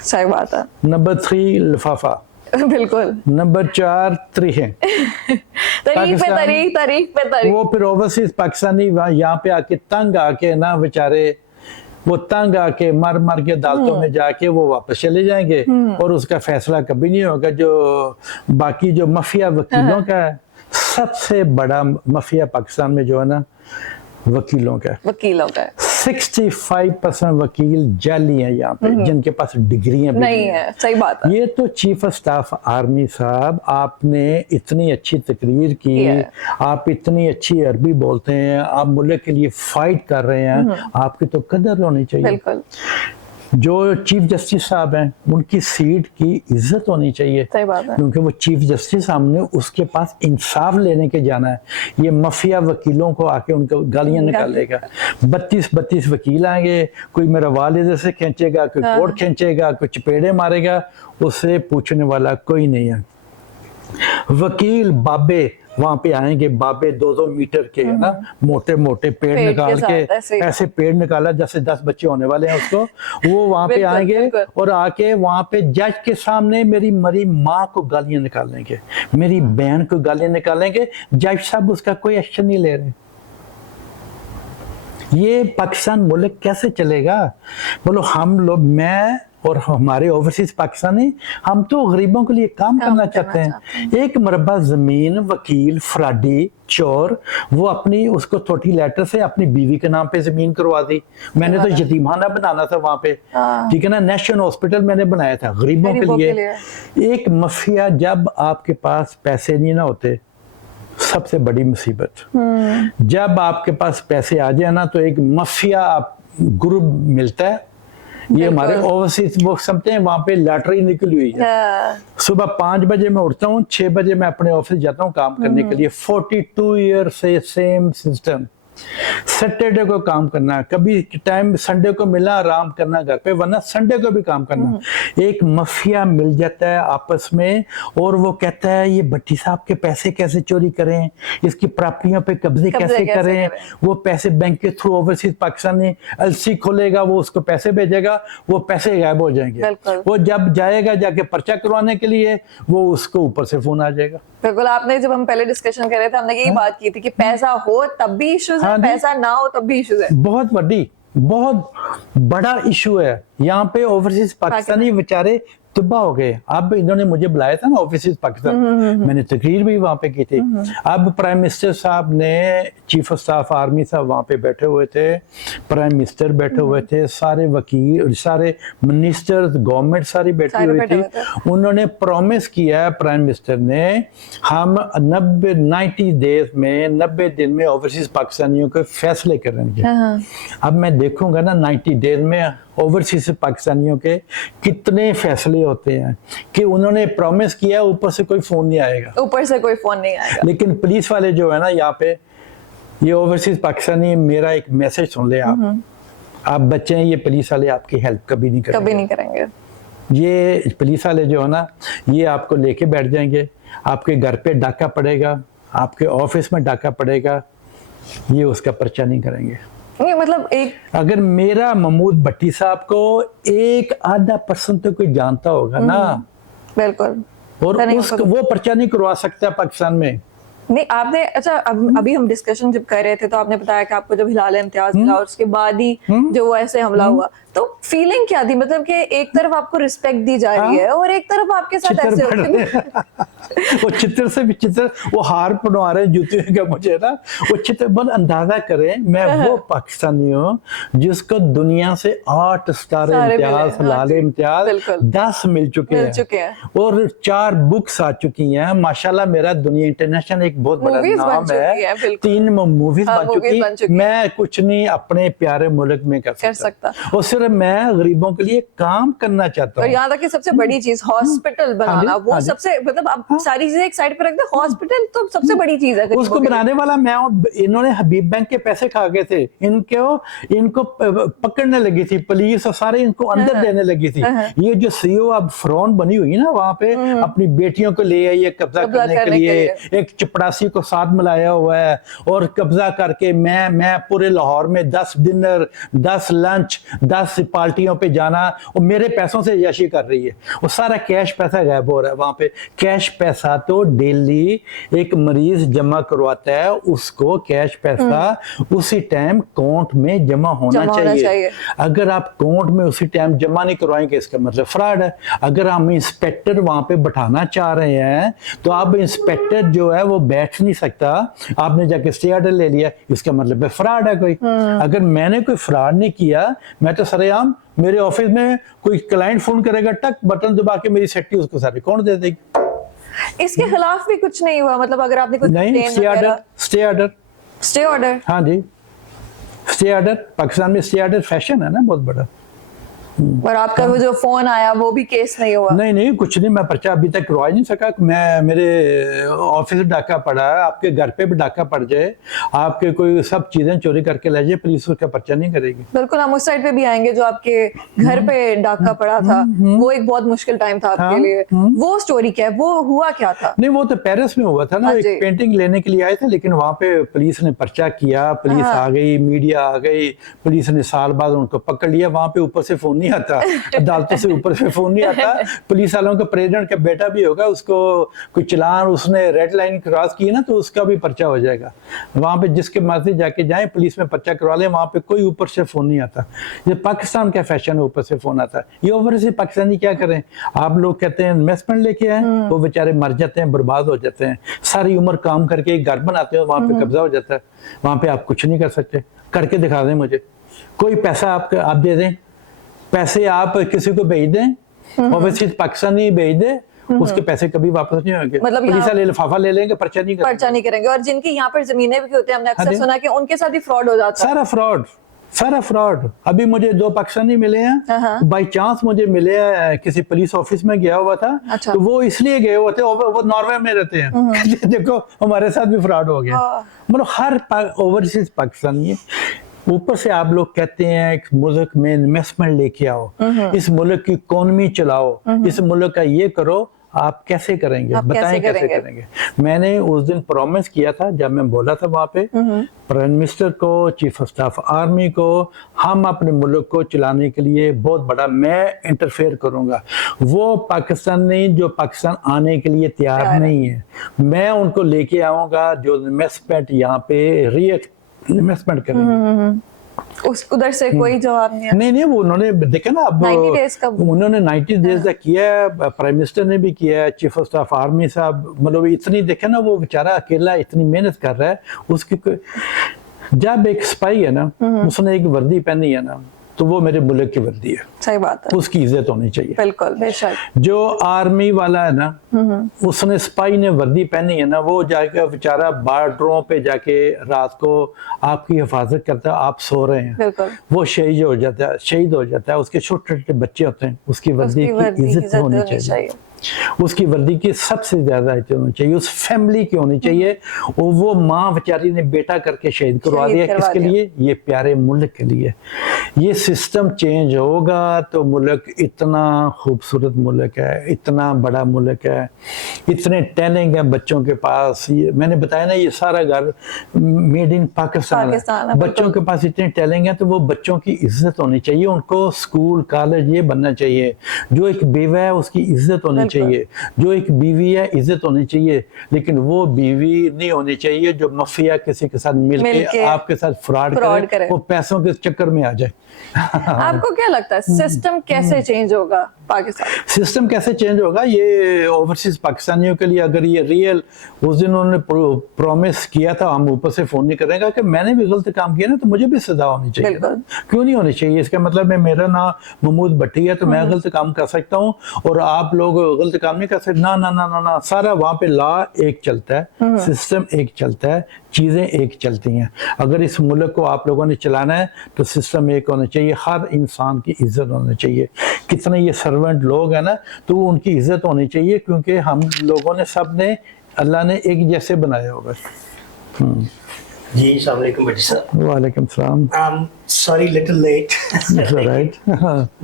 सही बात है, नंबर 3 लिफाफा, बिल्कुल, नंबर 4 तरीखें। तारीख पे तारीख। वो फिर ओवरसीज पाकिस्तानी यहाँ पे आके तंग आके ना बेचारे, वो तंग आके मर के अदालतों में जाके वो वापस चले जाएंगे और उसका फैसला कभी नहीं होगा। जो बाकी जो माफिया वकीलों का है, सबसे बड़ा माफिया पाकिस्तान में जो है ना, वकीलों का 65% वकील जाली हैं यहाँ पे, जिनके पास डिग्रियां नहीं है। सही बात है। ये तो चीफ ऑफ स्टाफ आर्मी साहब, आपने इतनी अच्छी तकरीर की, आप इतनी अच्छी अरबी बोलते हैं, आप मुल्क के लिए फाइट कर रहे हैं, आपकी तो कदर होनी चाहिए। बिल्कुल। जो चीफ जस्टिस साहब हैं उनकी सीट की इज्जत होनी चाहिए, सही बात है। क्योंकि वो चीफ जस्टिस हमने उसके पास इंसाफ लेने के जाना है। ये माफिया वकीलों को आके उनको गालियां निकालेगा। 32 वकील आएंगे, कोई मेरा वाल इधर से खींचेगा, कोई कोट खींचेगा, कोई चपेड़े मारेगा, उससे पूछने वाला कोई नहीं है। वकील बाबे वहां पे आएंगे, बाबे 2-2 मीटर के, है ना, मोटे मोटे पेड़ पेड़ के निकाल के, साथ ऐसे पेड़ निकाला जैसे 10 बच्चे होने वाले हैं उसको, वो वहां पे बिल्कुल, आएंगे बिल्कुल। और आके वहां पे जज के सामने मेरी मरी माँ को गालियां निकालेंगे, मेरी बहन को गालियां निकालेंगे। जज साहब उसका कोई एक्शन नहीं ले रहे। ये पाकिस्तान मुल्क कैसे चलेगा? बोलो हम लोग, मैं और हमारे ओवरसीज पाकिस्तानी, हम तो गरीबों के लिए काम करना चाहते हैं। एक मरबा जमीन वकील फ्राडी चोर वो अपनी उसको छोटी लेटर से अपनी बीवी के नाम पे जमीन करवा दी। मैंने तो यतीमखाना बनाना था वहां पे, ठीक है ना, नेशनल हॉस्पिटल मैंने बनाया था गरीबों के लिए। एक माफिया, जब आपके पास पैसे नहीं ना होते, सबसे बड़ी मुसीबत, जब आपके पास पैसे आ जाए ना तो एक माफिया ग्रुप मिलता है। ये हमारे ओवरसीज वो समझते हैं वहां पे लॉटरी निकली हुई है। सुबह 5 बजे मैं उठता हूँ, 6 बजे मैं अपने ऑफिस जाता हूँ काम करने के लिए। 42 ईयर से सेम सिस्टम। सैटरडे को काम करना, कभी टाइम संडे को मिला आराम करना घर पे, वरना संडे को भी काम करना। एक माफिया मिल जाता है आपस में और वो कहता है ये भट्टी साहब के पैसे कैसे चोरी करें, इसकी प्रॉपर्टियों पे कब्जे कैसे करें। वो पैसे बैंक के थ्रू ओवरसीज पाकिस्तानी एलसी खोलेगा, वो उसको पैसे भेजेगा, वो पैसे गायब हो जाएंगे। वो जब जाएगा जाके पर्चा करवाने के लिए, वो उसको ऊपर से फोन आ जाएगा। बिल्कुल, आपने जब हम पहले डिस्कशन कर रहे थे हमने यही बात की थी कि पैसा हो तब भी इश्यूज है, पैसा ना हो तब भी इश्यूज है। बहुत बड़ा इशू है यहाँ पे। ओवरसीज पाकिस्तानी बेचारे तबाह हो गए। अब इन्होंने मुझे बुलाया था ना ओवरसीज पाकिस्तान, मैंने तकरीर भी वहां पे की थी। अब प्राइम मिनिस्टर साहब ने, चीफ ऑफ स्टाफ आर्मी साहब वहां पे बैठे हुए थे, प्राइम मिनिस्टर बैठे हुए थे, सारे वकील, सारे मिनिस्टर्स, गवर्नमेंट सारी बैठी हुई थी। उन्होंने प्रॉमिस किया है प्राइम मिनिस्टर ने, हम 90 डेज में, 90 दिन में ओवरसीज पाकिस्तानियों के फैसले करेंगे। अब मैं देखूंगा ना 90 डेज में ओवरसीज पाकिस्तानियों के कितने फैसले होते हैं कि उन्होंने प्रॉमिस किया, ऊपर से कोई फोन नहीं आएगा, ऊपर से कोई फोन नहीं आएगा। लेकिन पुलिस वाले जो है ना यहाँ पे, ये ओवरसीज पाकिस्तानी, मेरा एक मैसेज सुन ले आप बच्चे हैं, ये पुलिस वाले आपकी हेल्प कभी नहीं करेंगे। ये पुलिस वाले जो है ना, ये आपको लेके बैठ जाएंगे, आपके घर पे डाका पड़ेगा, आपके ऑफिस में डाका पड़ेगा, ये उसका पर्चा नहीं करेंगे। मतलब एक, अगर मेरा महमूद भट्टी साहब को 1-आधा% तो कोई जानता होगा ना, बिल्कुल, और उसको वो पर्चा नहीं करवा सकता पाकिस्तान में। नहीं आपने, अच्छा अभी हम डिस्कशन जब कर रहे थे तो आपने बताया कि आपको जब हिलाल इम्तियाज मिला और उसके बाद ही जो वो ऐसे हमला हुआ, तो फीलिंग क्या थी? मतलब कि एक तरफ आपको रिस्पेक्ट दी जा रही है और एक तरफ आपके साथ ऐसे वो चित्र से भी चित्र, वो हार पड़वा रहे जूते का मुझे ना, वो चित्र बन अंदाजा करें, मैं वो पाकिस्तानी हूँ जिसको दुनिया से 8 स्टार इम्तियाज, हिलाल इम्तियाज 10 मिल चुके हैं और 4 बुक्स आ चुकी हैं। माशाल्लाह मेरा दुनिया इंटरनेशनल एक बहुत बड़ा नाम है, 3 मूवीज बन चुकी। मैं कुछ नहीं अपने प्यारे मुल्क में कर सकता और सिर्फ मैं गरीबों के लिए काम करना चाहता हूँ। यहाँ तक कि सबसे बड़ी चीज हॉस्पिटल बनाना, वो सबसे, मतलब आप सारी चीजें एक साइड पे रख दे, हॉस्पिटल तो सबसे बड़ी चीज है। उसको बनाने वाला मैं, इन्होंने हबीब बैंक के पैसे खा गए थे, इनको पकड़ने लगी थी पुलिस और सारे इनको अंदर देने लगी थी। ये जो सीईओ अब फ्रॉन बनी हुई ना वहां पे, अपनी बेटियों को ले आई है कब्जा करने के लिए, एक चपड़ासी को साथ मिलाया हुआ है और कब्जा करके मैं पूरे लाहौर में 10 डिनर, 10 लंच, 10 पार्टियों पे जाना, और मेरे पैसों से यशी कर रही है। वो सारा कैश पैसा गायब हो रहा है वहां पे। कैश पैसा तो डेली एक मरीज जमा करवाता है, उसको कैश पैसा उसी टाइम अकाउंट में जमा होना चाहिए। अगर आप अकाउंट में उसी टाइम जमा नहीं करवाएंगे, इसका मतलब फ्रॉड है। अगर हम इंस्पेक्टर वहां पे बैठाना चाह रहे हैं तो अब इंस्पेक्टर जो है वो बैठ नहीं सकता, आपने जाके स्टे ऑर्डर ले लिया, इसका मतलब है फ्रॉड है कोई। अगर मैंने कोई फ्रॉड नहीं किया, मैं तो सरेआम, मेरे ऑफिस में कोई क्लाइंट फोन करेगा, टक बटन दबा के मेरी सेट्टी उसको सारी कौन दे देगी। इसके खिलाफ भी कुछ नहीं हुआ? मतलब अगर आपने कुछ नहीं, स्टे ऑर्डर, हाँ जी, स्टे ऑर्डर। पाकिस्तान में स्टे ऑर्डर फैशन है ना बहुत बड़ा। और आपका वो जो फोन आया वो भी केस नहीं हुआ? नहीं कुछ नहीं, मैं पर्चा अभी तक करवा ही नहीं सका। मैं मेरे ऑफिस डाका पड़ा है, आपके घर पे भी डाका पड़ जाए, आपके कोई सब चीजें चोरी करके ले जाए, पुलिस उसका पर्चा नहीं करेगी। बिल्कुल, हम उस साइड पे भी आएंगे जो आपके घर पे डाका पड़ा था, वो एक बहुत मुश्किल टाइम था आपके लिए। वो स्टोरी क्या है, वो हुआ क्या था? नहीं वो तो पेरिस में हुआ था ना, हाँ एक जी। पेंटिंग लेने के लिए आए थे, लेकिन वहां पे पुलिस ने पर्चा किया, पुलिस आ गई, मीडिया आ गई, पुलिस ने साल बाद उनको पकड़ लिया। वहां पे ऊपर से फोन नहीं आता, अदालतों से ऊपर से फोन नहीं आता। पुलिस वालों का प्रेसिडेंट का बेटा भी होगा, उसको कोई चलान, उसने रेड लाइन क्रॉस की ना, तो उसका भी पर्चा हो जाएगा। वहां पे जिसके मर्जी जाके जाए, पुलिस में पर्चा करवा ले, वहां पे कोई ऊपर से फोन नहीं आता। ये पाकिस्तान का फैशन है, ऊपर से फोन आता है। ये ओवर से पाकिस्तानी क्या करें, आप लोग कहते हैं इन्वेस्टमेंट लेके आए, वो बेचारे मर जाते हैं, बर्बाद हो जाते हैं, सारी उम्र काम करके एक घर बनाते हैं, वहां पे कब्जा हो जाता है। वहां पे आप कुछ नहीं कर सकते, करके दिखा दें मुझे, कोई पैसा आप दे दें, पैसे आप किसी को भेज दें, ओवरसीज पाकिस्तानी भेज दे, उसके पैसे कभी वापस नहीं होंगे। मतलब पुलिस वाले लिफाफा ले लेंगे, पर्चा नहीं करेंगे। पर्चा नहीं करेंगे। और जिनकी यहाँ पर जमीनें भी होती है, हमने अक्सर हाँ सुना कि उनके साथ ही फ्रॉड हो जाता है। सारा फ्रॉड। अभी मुझे 2 पाकिस्तानी मिले हैं, बाई चांस मुझे मिले हैं, किसी पुलिस ऑफिस में गया हुआ था। अच्छा। तो वो इसलिए गए हुए थे, वो नॉर्वे में रहते हैं, कहते देखो हमारे साथ भी फ्रॉड हो गया। मतलब हर ओवरसीज पाकिस्तानी है। ऊपर से आप लोग कहते हैं एक मुल्क में इन्वेस्टमेंट लेके आओ, इस मुल्क की इकोनॉमी चलाओ, इस मुल्क का ये करो, आप कैसे करेंगे? आप बताएं कैसे कैसे करेंगे? मैंने उस दिन प्रॉमिस किया था, जब मैं बोला था वहां पे प्राइम मिनिस्टर को, चीफ ऑफ स्टाफ आर्मी को, हम अपने मुल्क को चलाने के लिए बहुत बड़ा मैं इंटरफेयर करूंगा। वो पाकिस्तानी जो पाकिस्तान आने के लिए तैयार नहीं है, मैं उनको लेके आऊंगा जो इन्वेस्टमेंट यहाँ पे इन्वेस्टमेंट करेंगे। उस उधर से कोई जवाब नहीं आया? नहीं वो उन्होंने देखा ना, अब 90 डेज का उन्होंने 90 डेज का किया है, प्राइम मिनिस्टर ने भी किया है, चीफ ऑफ स्टाफ आर्मी साहब, मतलब इतनी देखे ना, वो बेचारा अकेला इतनी मेहनत कर रहा है। उसकी जब एक स्पाई है ना, उसने एक वर्दी पहनी है ना, तो वो मेरे मुल्क की वर्दी है। सही बात है, उसकी इज्जत होनी चाहिए। बिल्कुल, बेशक। जो आर्मी वाला है ना, उसने स्पाई ने वर्दी पहनी है ना, वो जाके बेचारा बॉर्डरों पे जाके रात को आपकी हिफाजत करता है, आप सो रहे हैं, बिल्कुल। वो शहीद हो जाता है, उसके छोटे छोटे बच्चे होते हैं, उसकी वर्दी की इज्जत होनी चाहिए। उसकी वर्दी की सबसे ज्यादा इज्जत होनी चाहिए, उस फैमिली की होनी चाहिए। और वो माँ बेचारी ने बेटा करके शहीद करवा दिया, किसके लिए? ये प्यारे मुल्क के लिए। ये सिस्टम चेंज होगा तो मुल्क इतना खूबसूरत मुल्क है, इतना बड़ा मुल्क है, इतने टैलेंट है बच्चों के पास। ये मैंने बताया ना, ये सारा घर मेड इन पाकिस्तान है। बच्चों के पास इतने टैलेंट है, तो वो बच्चों की इज्जत होनी चाहिए, उनको स्कूल कॉलेज ये बनना चाहिए। जो एक बेवा है उसकी इज्जत होनी चाहिए, जो एक बीवी है इज्जत होनी चाहिए, लेकिन वो बीवी नहीं होनी चाहिए जो माफिया किसी के साथ मिलके आपके साथ फ्रॉड करे, वो पैसों के चक्कर में आ जाए। आपको क्या लगता है सिस्टम कैसे चेंज होगा पाकिस्तान? सिस्टम कैसे चेंज होगा? ये ओवरसीज पाकिस्तानियों के लिए अगर ये रियल, उस दिन उन्होंने प्रॉमिस किया था, हम ऊपर से फोन नहीं करेंगे कि मैंने भी गलत काम किया ना, तो मुझे भी सजा होनी चाहिए। क्यों नहीं होनी चाहिए? इसका मतलब है मेरा नाम महमूद भट्टी है, तो मैं गलत काम कर सकता हूँ और आप लोग गलत काम नहीं कर सकते। ना ना ना ना ना, सारा वहां पे लॉ एक चलता है, सिस्टम एक चलता है, चीजें एक चलती हैं। अगर इस मुल्क को आप लोगों ने चलाना है तो सिस्टम एक होना चाहिए, हर इंसान की इज्जत होनी चाहिए। कितने ये सर्वेंट लोग हैं ना, तो उनकी इज्जत होनी चाहिए, क्योंकि हम लोगों ने, सब ने, अल्लाह ने एक जैसे बनाया होगा। जी, अस्सलाम वालेकुम भट्टी साहब। वालेकुम सलाम। Sorry little late. राइट।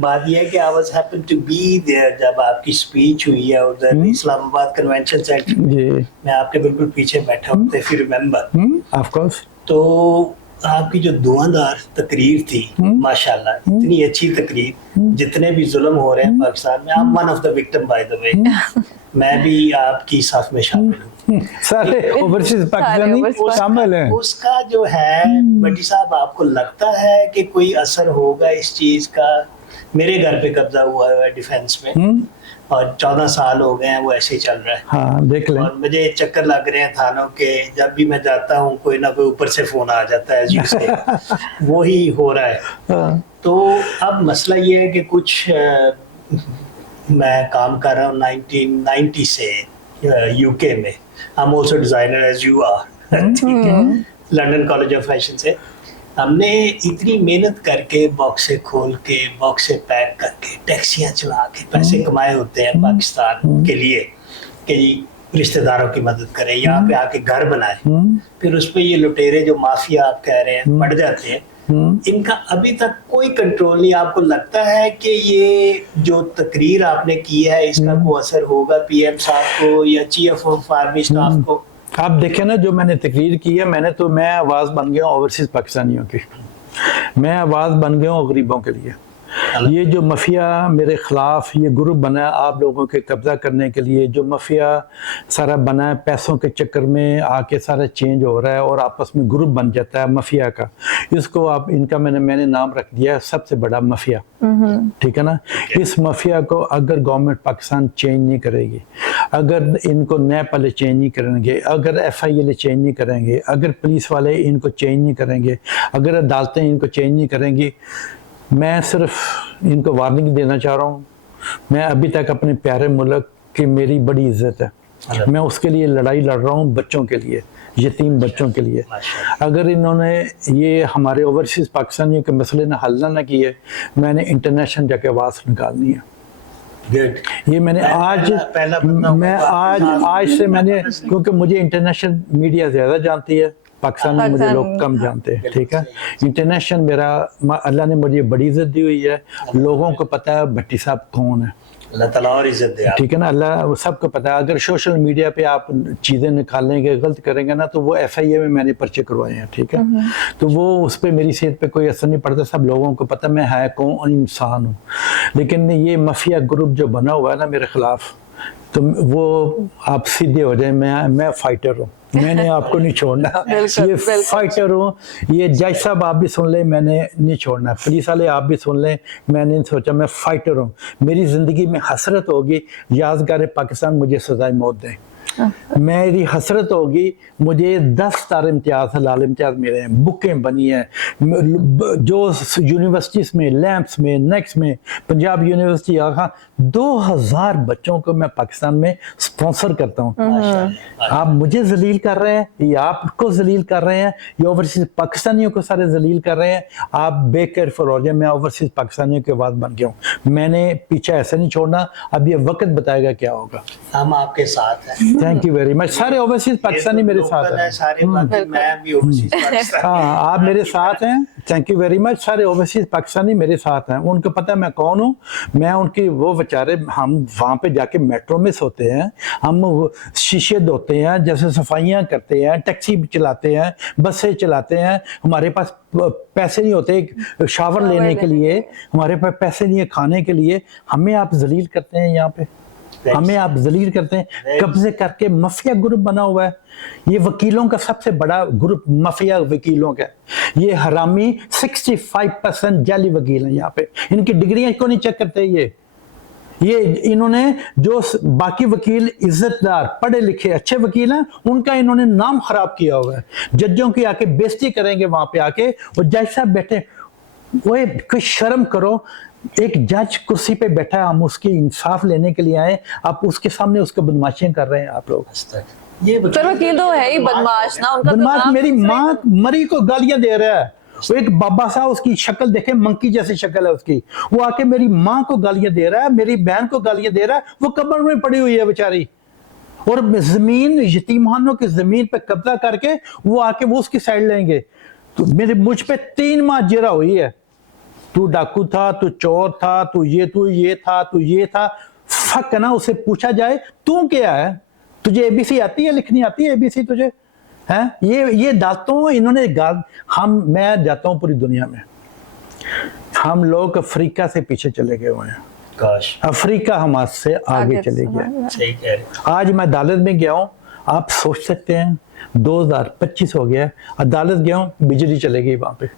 बात यह है कि I was happen to be there जब आपकी स्पीच हुई है उधर इस्लामाबाद कन्वेंशन सेंटर। जी, मैं आपके बिल्कुल पीछे बैठा हूँ, if you remember. Of course. तो आपकी जो धुआंधार तकरीर थी, माशाल्लाह, इतनी अच्छी तकरीर। जितने भी जुल्म हो रहे हैं पाकिस्तान में, आप one of the victim by the way. मैं भी आपकी साथ में शामिल हूँ। सारे ओवरसीज पाकिस्तानी शामिल हैं। उसका जो है भट्टी साहब, आपको लगता है कि कोई असर होगा इस चीज का? मेरे घर पे कब्जा हुआ है डिफेंस में, और 14 साल हो गए हैं वो ऐसे ही चल रहा है। हाँ, देख लें। और मुझे चक्कर लग रहे हैं थानों के, जब भी मैं जाता हूँ कोई ना कोई ऊपर से फोन आ जाता है, जी से वो ही हो रहा है। हाँ। तो अब मसला ये है कि कुछ मैं काम कर रहा हूँ 1990 से यूके में। I am also designer as you are, ठीक है, लंदन कॉलेज ऑफ फैशन से। हमने इतनी मेहनत करके बॉक्से खोल के बॉक्से पैक करके टैक्सियां चला के पैसे कमाए होते हैं पाकिस्तान के लिए कि जी रिश्तेदारों की मदद करें, यहाँ पे आके घर बनाए, फिर उस पे ये लुटेरे जो माफिया आप कह रहे हैं पड़ जाते हैं, इनका अभी तक कोई कंट्रोल नहीं। आपको लगता है कि ये जो तकरीर आपने की है इसका कोई असर होगा पीएम साहब को या चीफ ऑफ आर्मी स्टाफ को? आप देखें ना, जो मैंने तकरीर की है, मैं आवाज़ बन गया हूँ ओवरसीज पाकिस्तानियों की, मैं आवाज़ बन गया हूँ गरीबों के लिए। ये जो माफिया मेरे खिलाफ ये ग्रुप बना है आप लोगों के कब्जा करने के लिए, जो माफिया सारा बना है पैसों के चक्कर में आके सारा चेंज हो रहा है और आपस में ग्रुप बन जाता है माफिया का, इसको आप इनका मैंने नाम रख दिया है सबसे बड़ा माफिया। ठीक है ना। इस माफिया को अगर गवर्नमेंट पाकिस्तान चेंज नहीं करेगी, अगर इनको नैप वाले चेंज नहीं करेंगे, अगर FIA चेंज नहीं करेंगे, अगर पुलिस वाले इनको चेंज नहीं करेंगे, अगर अदालतें इनको चेंज नहीं करेंगी, मैं सिर्फ इनको वार्निंग देना चाह रहा हूँ। मैं अभी तक अपने प्यारे मुल्क की मेरी बड़ी इज्जत है, मैं उसके लिए लड़ाई लड़ रहा हूँ, बच्चों के लिए, यतीम बच्चों के लिए। अगर इन्होंने ये हमारे ओवरसीज पाकिस्तानियों के मसले ने हल ना किए, मैंने इंटरनेशनल जाके आवाज़ निकालनी है। ये मैंने आज से मैंने, क्योंकि मुझे इंटरनेशनल मीडिया ज़्यादा जानती है, पाकिस्तान में मुझे लोग कम जानते हैं। ठीक है। इंटरनेशनल मेरा, अल्लाह ने मुझे बड़ी इज्जत दी हुई है, लोगों को पता है भट्टी साहब कौन है, अल्लाह ताला और इज्जत दे। ठीक है ना। अल्लाह सबको पता है। अगर सोशल मीडिया पे आप चीज़ें निकालेंगे, गलत करेंगे ना, तो वो FIA में मैंने पर्चे करवाए हैं। ठीक है। तो वो उस पर मेरी सेहत पे कोई असर नहीं पड़ता, सब लोगों को पता मैं है कौन इंसान हूँ। लेकिन ये माफिया ग्रुप जो बना हुआ है ना मेरे खिलाफ, तो वो आप सीधे हो जाए, मैं फाइटर हूँ, मैंने आपको नहीं छोड़ना। ये फाइटर हूँ। ये जज साहब आप भी सुन लें, मैंने नहीं छोड़ना। पुलिस वाले आप भी सुन लें, मैंने सोचा मैं फाइटर हूँ। मेरी ज़िंदगी में हसरत होगी यादगार पाकिस्तान मुझे सजाए मौत दें। मेरी हसरत होगी मुझे 10 तार इम्तियाज हलाल इम्तियाज मिले हैं, बुकें बनी हैं, जो यूनिवर्सिटीज़ में, लैम्प्स में, नेक्स्ट में, पंजाब यूनिवर्सिटी आखा 2000 बच्चों को मैं पाकिस्तान में स्पॉन्सर करता हूँ। आप मुझे जलील कर रहे हैं, ये आपको जलील कर रहे हैं, ये ओवरसीज पाकिस्तानियों को सारे जलील कर रहे हैं। आप बेकेयरफुल हो जाए। मैं ओवरसीज पाकिस्तानियों की आवाज़ बन गया हूँ, मैंने पीछे ऐसे नहीं छोड़ना। अब ये वक्त बताएगा क्या होगा। हम आपके साथ हैं। Thank you very much. सारे ओवरसीज पाकिस्तानी मेरे साथ हैं, सारे मैं भी ओवरसीज पाकिस्तानी। हाँ, आप मेरे साथ हैं। Thank you very much. सारे ओवरसीज पाकिस्तानी मेरे साथ हैं, उनको पता है मैं कौन हूँ। मैं उनकी वो बेचारे, हम वहाँ पे जाके मेट्रो में सोते हैं, हम शीशे धोते हैं, जैसे सफाइयाँ करते हैं, टैक्सी चलाते हैं, बसें चलाते हैं। हमारे पास पैसे नहीं होते शावर लेने के लिए, हमारे पास पैसे नहीं है खाने के लिए। हमें आप जलील करते हैं, यहाँ पे हमें आप जलील करते हैं, कब्जे करके। माफिया ग्रुप बना हुआ है, ये वकीलों का सबसे बड़ा ग्रुप माफिया वकीलों का। ये हरामी 65% जाली वकील हैं यहाँ पे। इनकी डिग्रियां क्यों नहीं चेक करते? ये इन्होंने जो बाकी वकील इज्जतदार पढ़े लिखे अच्छे वकील हैं, उनका इन्होंने नाम खराब किया हुआ है। जजों की आके बेइज्जती करेंगे वहां पे आके, और जज साहब बैठे, वो कोई शर्म करो। एक जज कुर्सी पे बैठा है, हम उसकी इंसाफ लेने के लिए आए, आप उसके सामने उसको बदमाशियां कर रहे हैं आप लोग। ये वकील तो है ही बदमाश ना, उनका बदमाश। तो मेरी माँ मरी को गालियां दे रहा है। वो एक बाबा साहब, उसकी शक्ल देखे, मंकी जैसी शक्ल है उसकी, वो आके मेरी माँ को गालियां दे रहा है, मेरी बहन को गालियां दे रहा है। वो कब्र में पड़ी हुई है बेचारी, और जमीन, यतीमखानों की जमीन पे कब्जा करके वो आके वो उसकी साइड लेंगे। तो मेरे मुझ पे 3 माह जिरा हुई है, तू डाकू था, तू चोर था, तू ये था, तू ये था। फक ना, उसे पूछा जाए तू क्या है, तुझे ABC आती है, लिखनी आती है ABC तुझे? हैं? ये दांतों इन्होंने मैं जाता हूँ पूरी दुनिया में, हम लोग अफ्रीका से पीछे चले गए हुए हैं। काश अफ्रीका हमारे आगे चले गया। सही कह रहे हैं। आज मैं अदालत में गया हूँ, आप सोच सकते हैं 2025 हो गया, अदालत गया हूँ, बिजली चले गई वहां पे।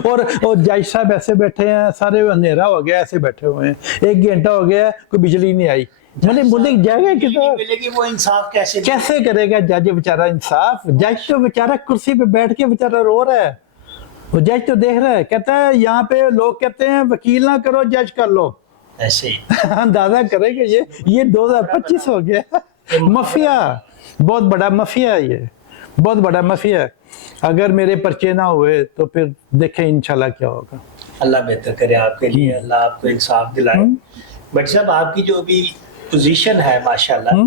और जज साहब ऐसे बैठे हैं, सारे अंधेरा हो गया, ऐसे बैठे हुए हैं, 1 घंटा हो गया, कोई बिजली नहीं आई। मैंने बोले जाएगा कितना, मिलेगी वो इंसाफ कैसे करेगा जज बेचारा इंसाफ? जज तो बेचारा कुर्सी पे बैठ के बेचारा रो रहा है, वो जज तो देख रहा है, कहता है यहाँ पे लोग कहते हैं वकील ना करो, जज कर लो। ऐसे अंदाजा करेगा ये 2025 हो गया। माफिया, बहुत बड़ा माफिया है, ये बहुत बड़ा माफिया है। अगर मेरे पर्चे ना हुए तो फिर देखें इंशाल्लाह क्या होगा। अल्लाह बेहतर करे आपके लिए, अल्लाह आपको इंसाफ दिलाए। बट साहब आपकी जो भी पोजीशन है माशाल्लाह,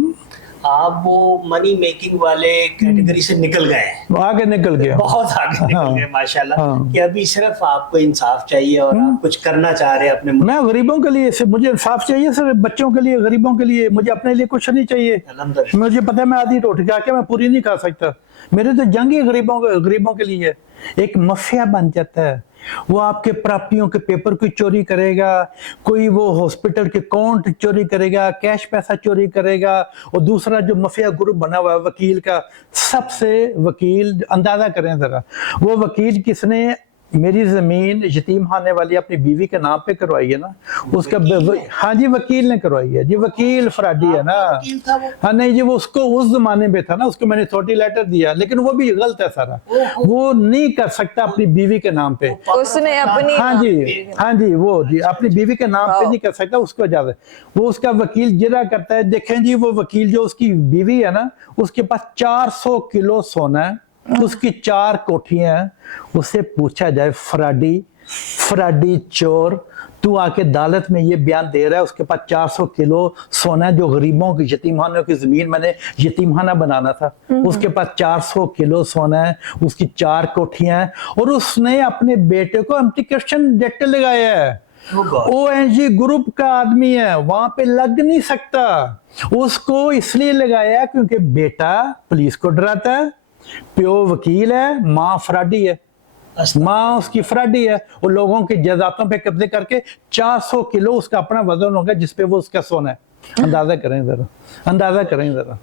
आप वो मनी मेकिंग वाले कैटेगरी से निकल गए हैं, वो आगे निकल गया। बहुत आगे निकल गए माशाल्लाह, कि अभी सिर्फ आपको इंसाफ चाहिए और आप कुछ करना चाह रहे हैं अपने मुल्क। मैं गरीबों के लिए सिर्फ मुझे इंसाफ चाहिए, सिर्फ बच्चों के लिए, गरीबों के लिए, मुझे अपने लिए कुछ नहीं चाहिए। अल्हम्दुलिल्लाह। मुझे पता है मैं आधी रोटी खा के मैं पूरी नहीं खा सकता, मेरे तो जंग ही गरीबों के लिए है। एक माफिया बन जाता है, वो आपके प्राप्तियों के पेपर कोई चोरी करेगा, कोई वो हॉस्पिटल के अकाउंट चोरी करेगा, कैश पैसा चोरी करेगा, और दूसरा जो माफिया ग्रुप बना हुआ है वकील का, सबसे वकील अंदाजा करें जरा, वो वकील किसने मेरी जमीन यतीम खाने वाली अपनी बीवी के नाम पे करवाई है ना, उसका हाँ जी वकील ने करवाई है जी, वकील फ्रॉडी है ना। वकील था वो? हाँ नहीं जी, वो उसको उस जमाने में था ना, उसको मैंने अथॉरिटी लेटर दिया, लेकिन वो भी गलत है सारा, वो नहीं कर सकता अपनी बीवी के नाम पे। उसने अपनी हाँ जी वो जी अपनी बीवी के नाम पे नहीं कर सकता, उसको इजाजत, वो उसका वकील जिरा करता है। देखें जी वो वकील जो उसकी बीवी है ना, उसके पास 400 किलो सोना है, उसकी 4 कोठियां हैं, उससे पूछा जाए फ्रॉडी चोर, तू आके अदालत में ये बयान दे रहा है उसके पास 400 किलो सोना है, जो गरीबों की यतीमखानों की जमीन मैंने यतीमखाना बनाना था, उसके पास 400 किलो सोना है, उसकी 4 कोठियां हैं, और उसने अपने बेटे को एप्लीकेशन डेट लगाया है। ONG ग्रुप का आदमी है, वहां पे लग नहीं सकता, उसको इसलिए लगाया क्योंकि बेटा पुलिस को डराता है, प्यो वकील है, माँ फ्रॉडी है, माँ उसकी फ्रॉडी है, और लोगों के जायदादों पे कब्जे करके 400 किलो उसका अपना वजन होगा जिसपे वो उसका सोना है। अंदाजा करें जरा,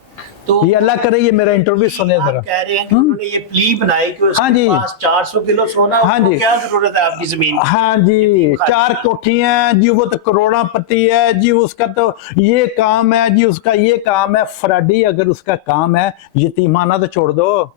तो ये अल्लाह करे ये मेरा इंटरव्यू सुने आप जरा। कह रहे हैं कि उन्होंने ये प्ली बनाई कि उसके हाँ जी। पास 400 किलो सोना, हाँ उसको जी। क्या जरूरत है आपकी जमीन की? हाँ जी 4 कोठियां जी, वो तो करोड़पति है जी, उसका तो ये काम है जी, उसका ये काम है। फ्रॉडी अगर उसका काम है यतीमाना तो छोड़ दो,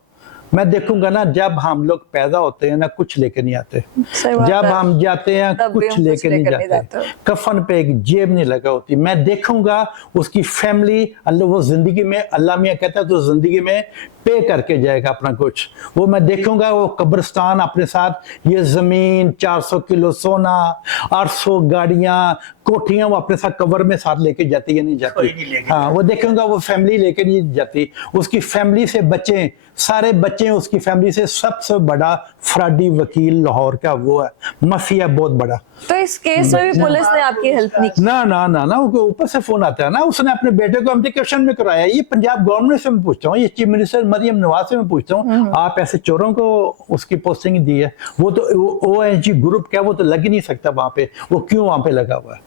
मैं देखूंगा ना जब हम लोग पैदा होते हैं ना कुछ लेके नहीं आते, जब हम जाते हैं कुछ लेके नहीं जाते, कफन पे एक जेब नहीं लगा होती। मैं देखूंगा उसकी फैमिली, अल्लाह वो जिंदगी में, अल्लाह मियां कहता है तो जिंदगी में पे करके जाएगा अपना कुछ, वो मैं देखूंगा वो कब्रिस्तान अपने साथ, ये जमीन 400 किलो सोना, 800 गाड़ियां कोठियां वो अपने साथ कवर में साथ लेके जाती है नहीं जाती। हाँ वो देखूंगा वो फैमिली लेके नहीं जाती, उसकी फैमिली से बच्चे, सारे बच्चे उसकी फैमिली से, सबसे बड़ा फ्रॉडी वकील लाहौर का वो है, माफिया बहुत बड़ा। तो इस केस में भी पुलिस ने आपकी हेल्प नहीं की? ना ऊपर से फोन आता है ना, उसने अपने बेटे को एप्लीकेशन में कराया। ये पंजाब गवर्नमेंट से मैं पूछता हूँ, ये चीफ मिनिस्टर मरियम नवाज से मैं पूछता हूँ, आप ऐसे चोरों को उसकी पोस्टिंग दी है? वो तो ONG ग्रुप क्या, वो तो लग ही नहीं सकता वहां पे, वो क्यों वहां पे लगा हुआ है?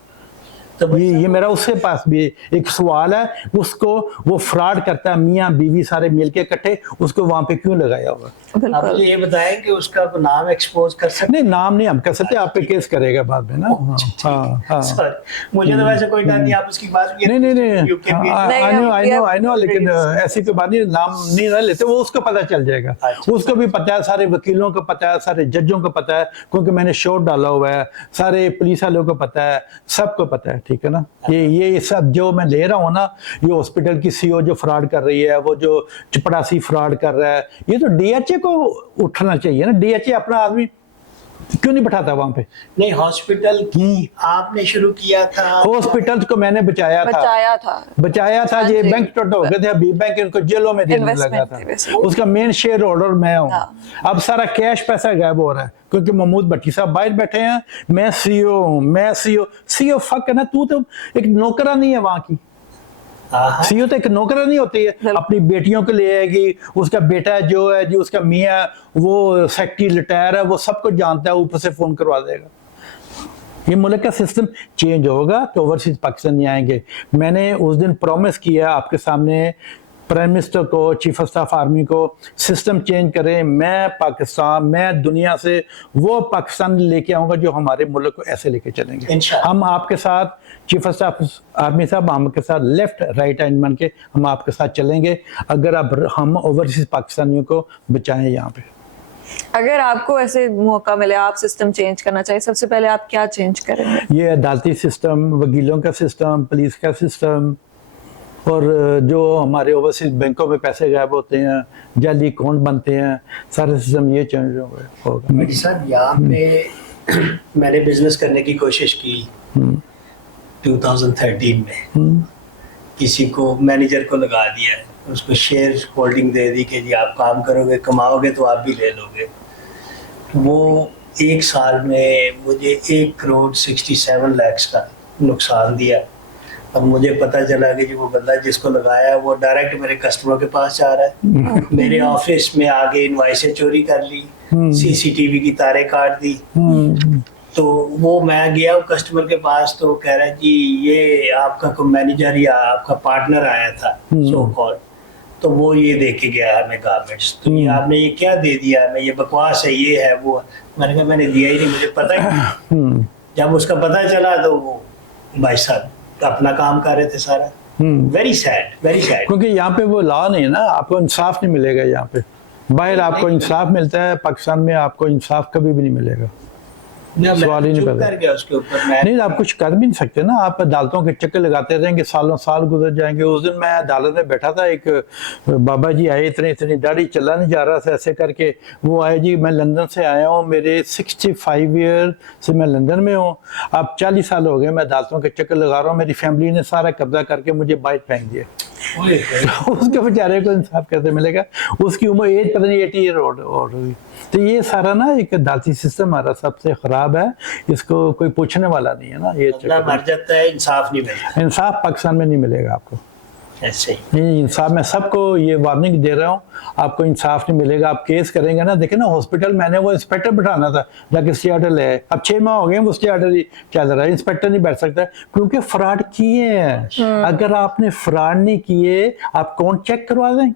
तो ये मेरा उसके पास भी एक सवाल है, उसको वो फ्रॉड करता है, मियाँ बीवी सारे मिलके इकट्ठे, उसको वहां पे क्यों लगाया हुआ? आप मुझे ये बताएं कि उसका नाम एक्सपोज कर सकते? नहीं नाम नहीं हम कर सकते, आप पे केस करेगा बाद में ना। हाँ मुझे तो वैसे कोई डर नहीं, आप उसकी बात नहीं आई नो, लेकिन ऐसी कोई बात नहीं, नाम नहीं ना लेते, वो उसको पता चल जाएगा। उसको भी पता है, सारे वकीलों को पता है, सारे जजों को पता है, क्योंकि मैंने शोर डाला हुआ है, सारे पुलिस वालों को पता है, सबको पता है, ठीक है ना। ये सब जो मैं ले रहा हूँ ना, ये हॉस्पिटल की CEO जो फ्रॉड कर रही है, वो जो चपड़ासी फ्रॉड कर रहा है, ये तो DHA को उठना चाहिए ना। DHA अपना आदमी क्यों नहीं बैठाता वहां पे? नहीं, हॉस्पिटल की आपने शुरू किया था, हॉस्पिटल को मैंने बचाया था ये बैंक टोट हो गए थे, अभी बैंक इनको जेलों में देने लगा था, उसका मेन शेयर होल्डर मैं हूँ। अब सारा कैश पैसा गायब हो रहा है क्योंकि महमूद भट्टी साहब बाहर बैठे हैं, मैं CEO हूँ। CEO फक है ना, तू तो एक नौकरा नहीं है वहां की। CEO तो एक नौकर नहीं होती है, अपनी बेटियों को ले आएगी, उसका बेटा जो है जी, उसका मियाँ वो सेक्रेटरी रिटायर है, वो सब कुछ जानता है, ऊपर से फोन करवा देगा। ये मुल्क का सिस्टम चेंज होगा तो ओवरसीज पाकिस्तान नहीं आएंगे। मैंने उस दिन प्रॉमिस किया आपके सामने, प्राइम मिनिस्टर को, चीफ ऑफ स्टाफ आर्मी को, सिस्टम चेंज करें, मैं दुनिया से वो पाकिस्तान लेके आऊंगा जो हमारे मुल्क को ऐसे लेके चलेंगे। हम आपके साथ, चीफ ऑफ स्टाफ आर्मी साहब, हम आपके साथ लेफ्ट राइट हैंड बन के हम आपके साथ चलेंगे, अगर अब हम ओवरसीज पाकिस्तानियों को बचाएं। यहाँ पे अगर आपको ऐसे मौका मिले, आप सिस्टम चेंज करना चाहिए, सबसे पहले आप क्या चेंज करेंगे? ये अदालती सिस्टम, वकीलों का सिस्टम, पुलिस का सिस्टम, और जो हमारे ओवरसीज बैंकों में पैसे गायब होते हैं, जाली अकाउंट बनते हैं, सारे सिस्टम ये चेंज होगा। भट्टी साहब यहाँ पे मैंने बिजनेस करने की कोशिश की 2013 में, किसी को मैनेजर को लगा दिया, उसको शेयर होल्डिंग दे दी कि जी आप काम करोगे, कमाओगे तो आप भी ले लोगे। वो एक साल में मुझे 1,67 लाख का नुकसान दिया। अब मुझे पता चला कि जो वो बंदा जिसको लगाया वो डायरेक्ट मेरे कस्टमर के पास जा रहा है। मेरे ऑफिस में आगे इनवाइसें चोरी कर ली, सीसीटीवी की तारें काट दी। तो वो मैं गया कस्टमर के पास, तो कह रहा है जी ये आपका कोई मैनेजर या आपका पार्टनर आया था सो कॉल, तो वो ये दे के गया हमें गारमेंट्स, तो ये आपने ये क्या दे दिया हमें, ये बकवास है, ये है वो। मैंने कहा मैंने दिया ही नहीं, मुझे पता ही नहीं। जब उसका पता चला तो वो भाई साहब अपना काम कर रहे थे सारा। Very sad, very sad. क्योंकि यहाँ पे वो लॉ नहीं है ना, आपको इंसाफ नहीं मिलेगा यहाँ पे। बाहर आपको इंसाफ मिलता है, पाकिस्तान में आपको इंसाफ कभी भी नहीं मिलेगा। सवाल ही नहीं पैदा कर गया उसके ऊपर। नहीं, आप कुछ कर भी नहीं सकते ना, आप अदालतों के चक्कर लगाते रहेंगे, सालों साल गुजर जाएंगे। उस दिन मैं अदालत में बैठा था, एक बाबा जी आए, इतनी इतनी दाढ़ी, चला नहीं जा रहा था ऐसे करके। वो आए जी मैं लंदन से आया हूँ, मेरे 65 ईयर से मैं लंदन में हूँ, अब 40 साल हो गए मैं अदालतों के चक्कर लगा रहा हूँ, मेरी फैमिली ने सारा कब्जा करके मुझे बाहर फेंक दिया। उसके बेचारे को इंसाफ कैसे मिलेगा? उसकी उम्र एज पता नहीं 80 ईयर ओल्ड हुई। तो ये सारा ना एक अदालती सिस्टम हमारा सबसे खराब है, इसको कोई पूछने वाला नहीं है ना। ये मर जाता है, इंसाफ नहीं मिलता। इंसाफ पाकिस्तान में नहीं मिलेगा आपको, ऐसे ही नहीं इंसाफ। मैं सबको ये वार्निंग दे रहा हूँ, आपको इंसाफ नहीं मिलेगा। आप केस करेंगे ना, देखे ना हॉस्पिटल, मैंने वो इंस्पेक्टर बिठाना था जाके स्टे ऑर्डर ले आए, अब 6 माह हो गए वो स्टे ऑर्डर ही चल रहा है। इंस्पेक्टर नहीं बैठ सकता क्योंकि फ्रॉड किए हैं। अगर आपने फ्रॉड नहीं किए, आप कौन चेक करवा दें?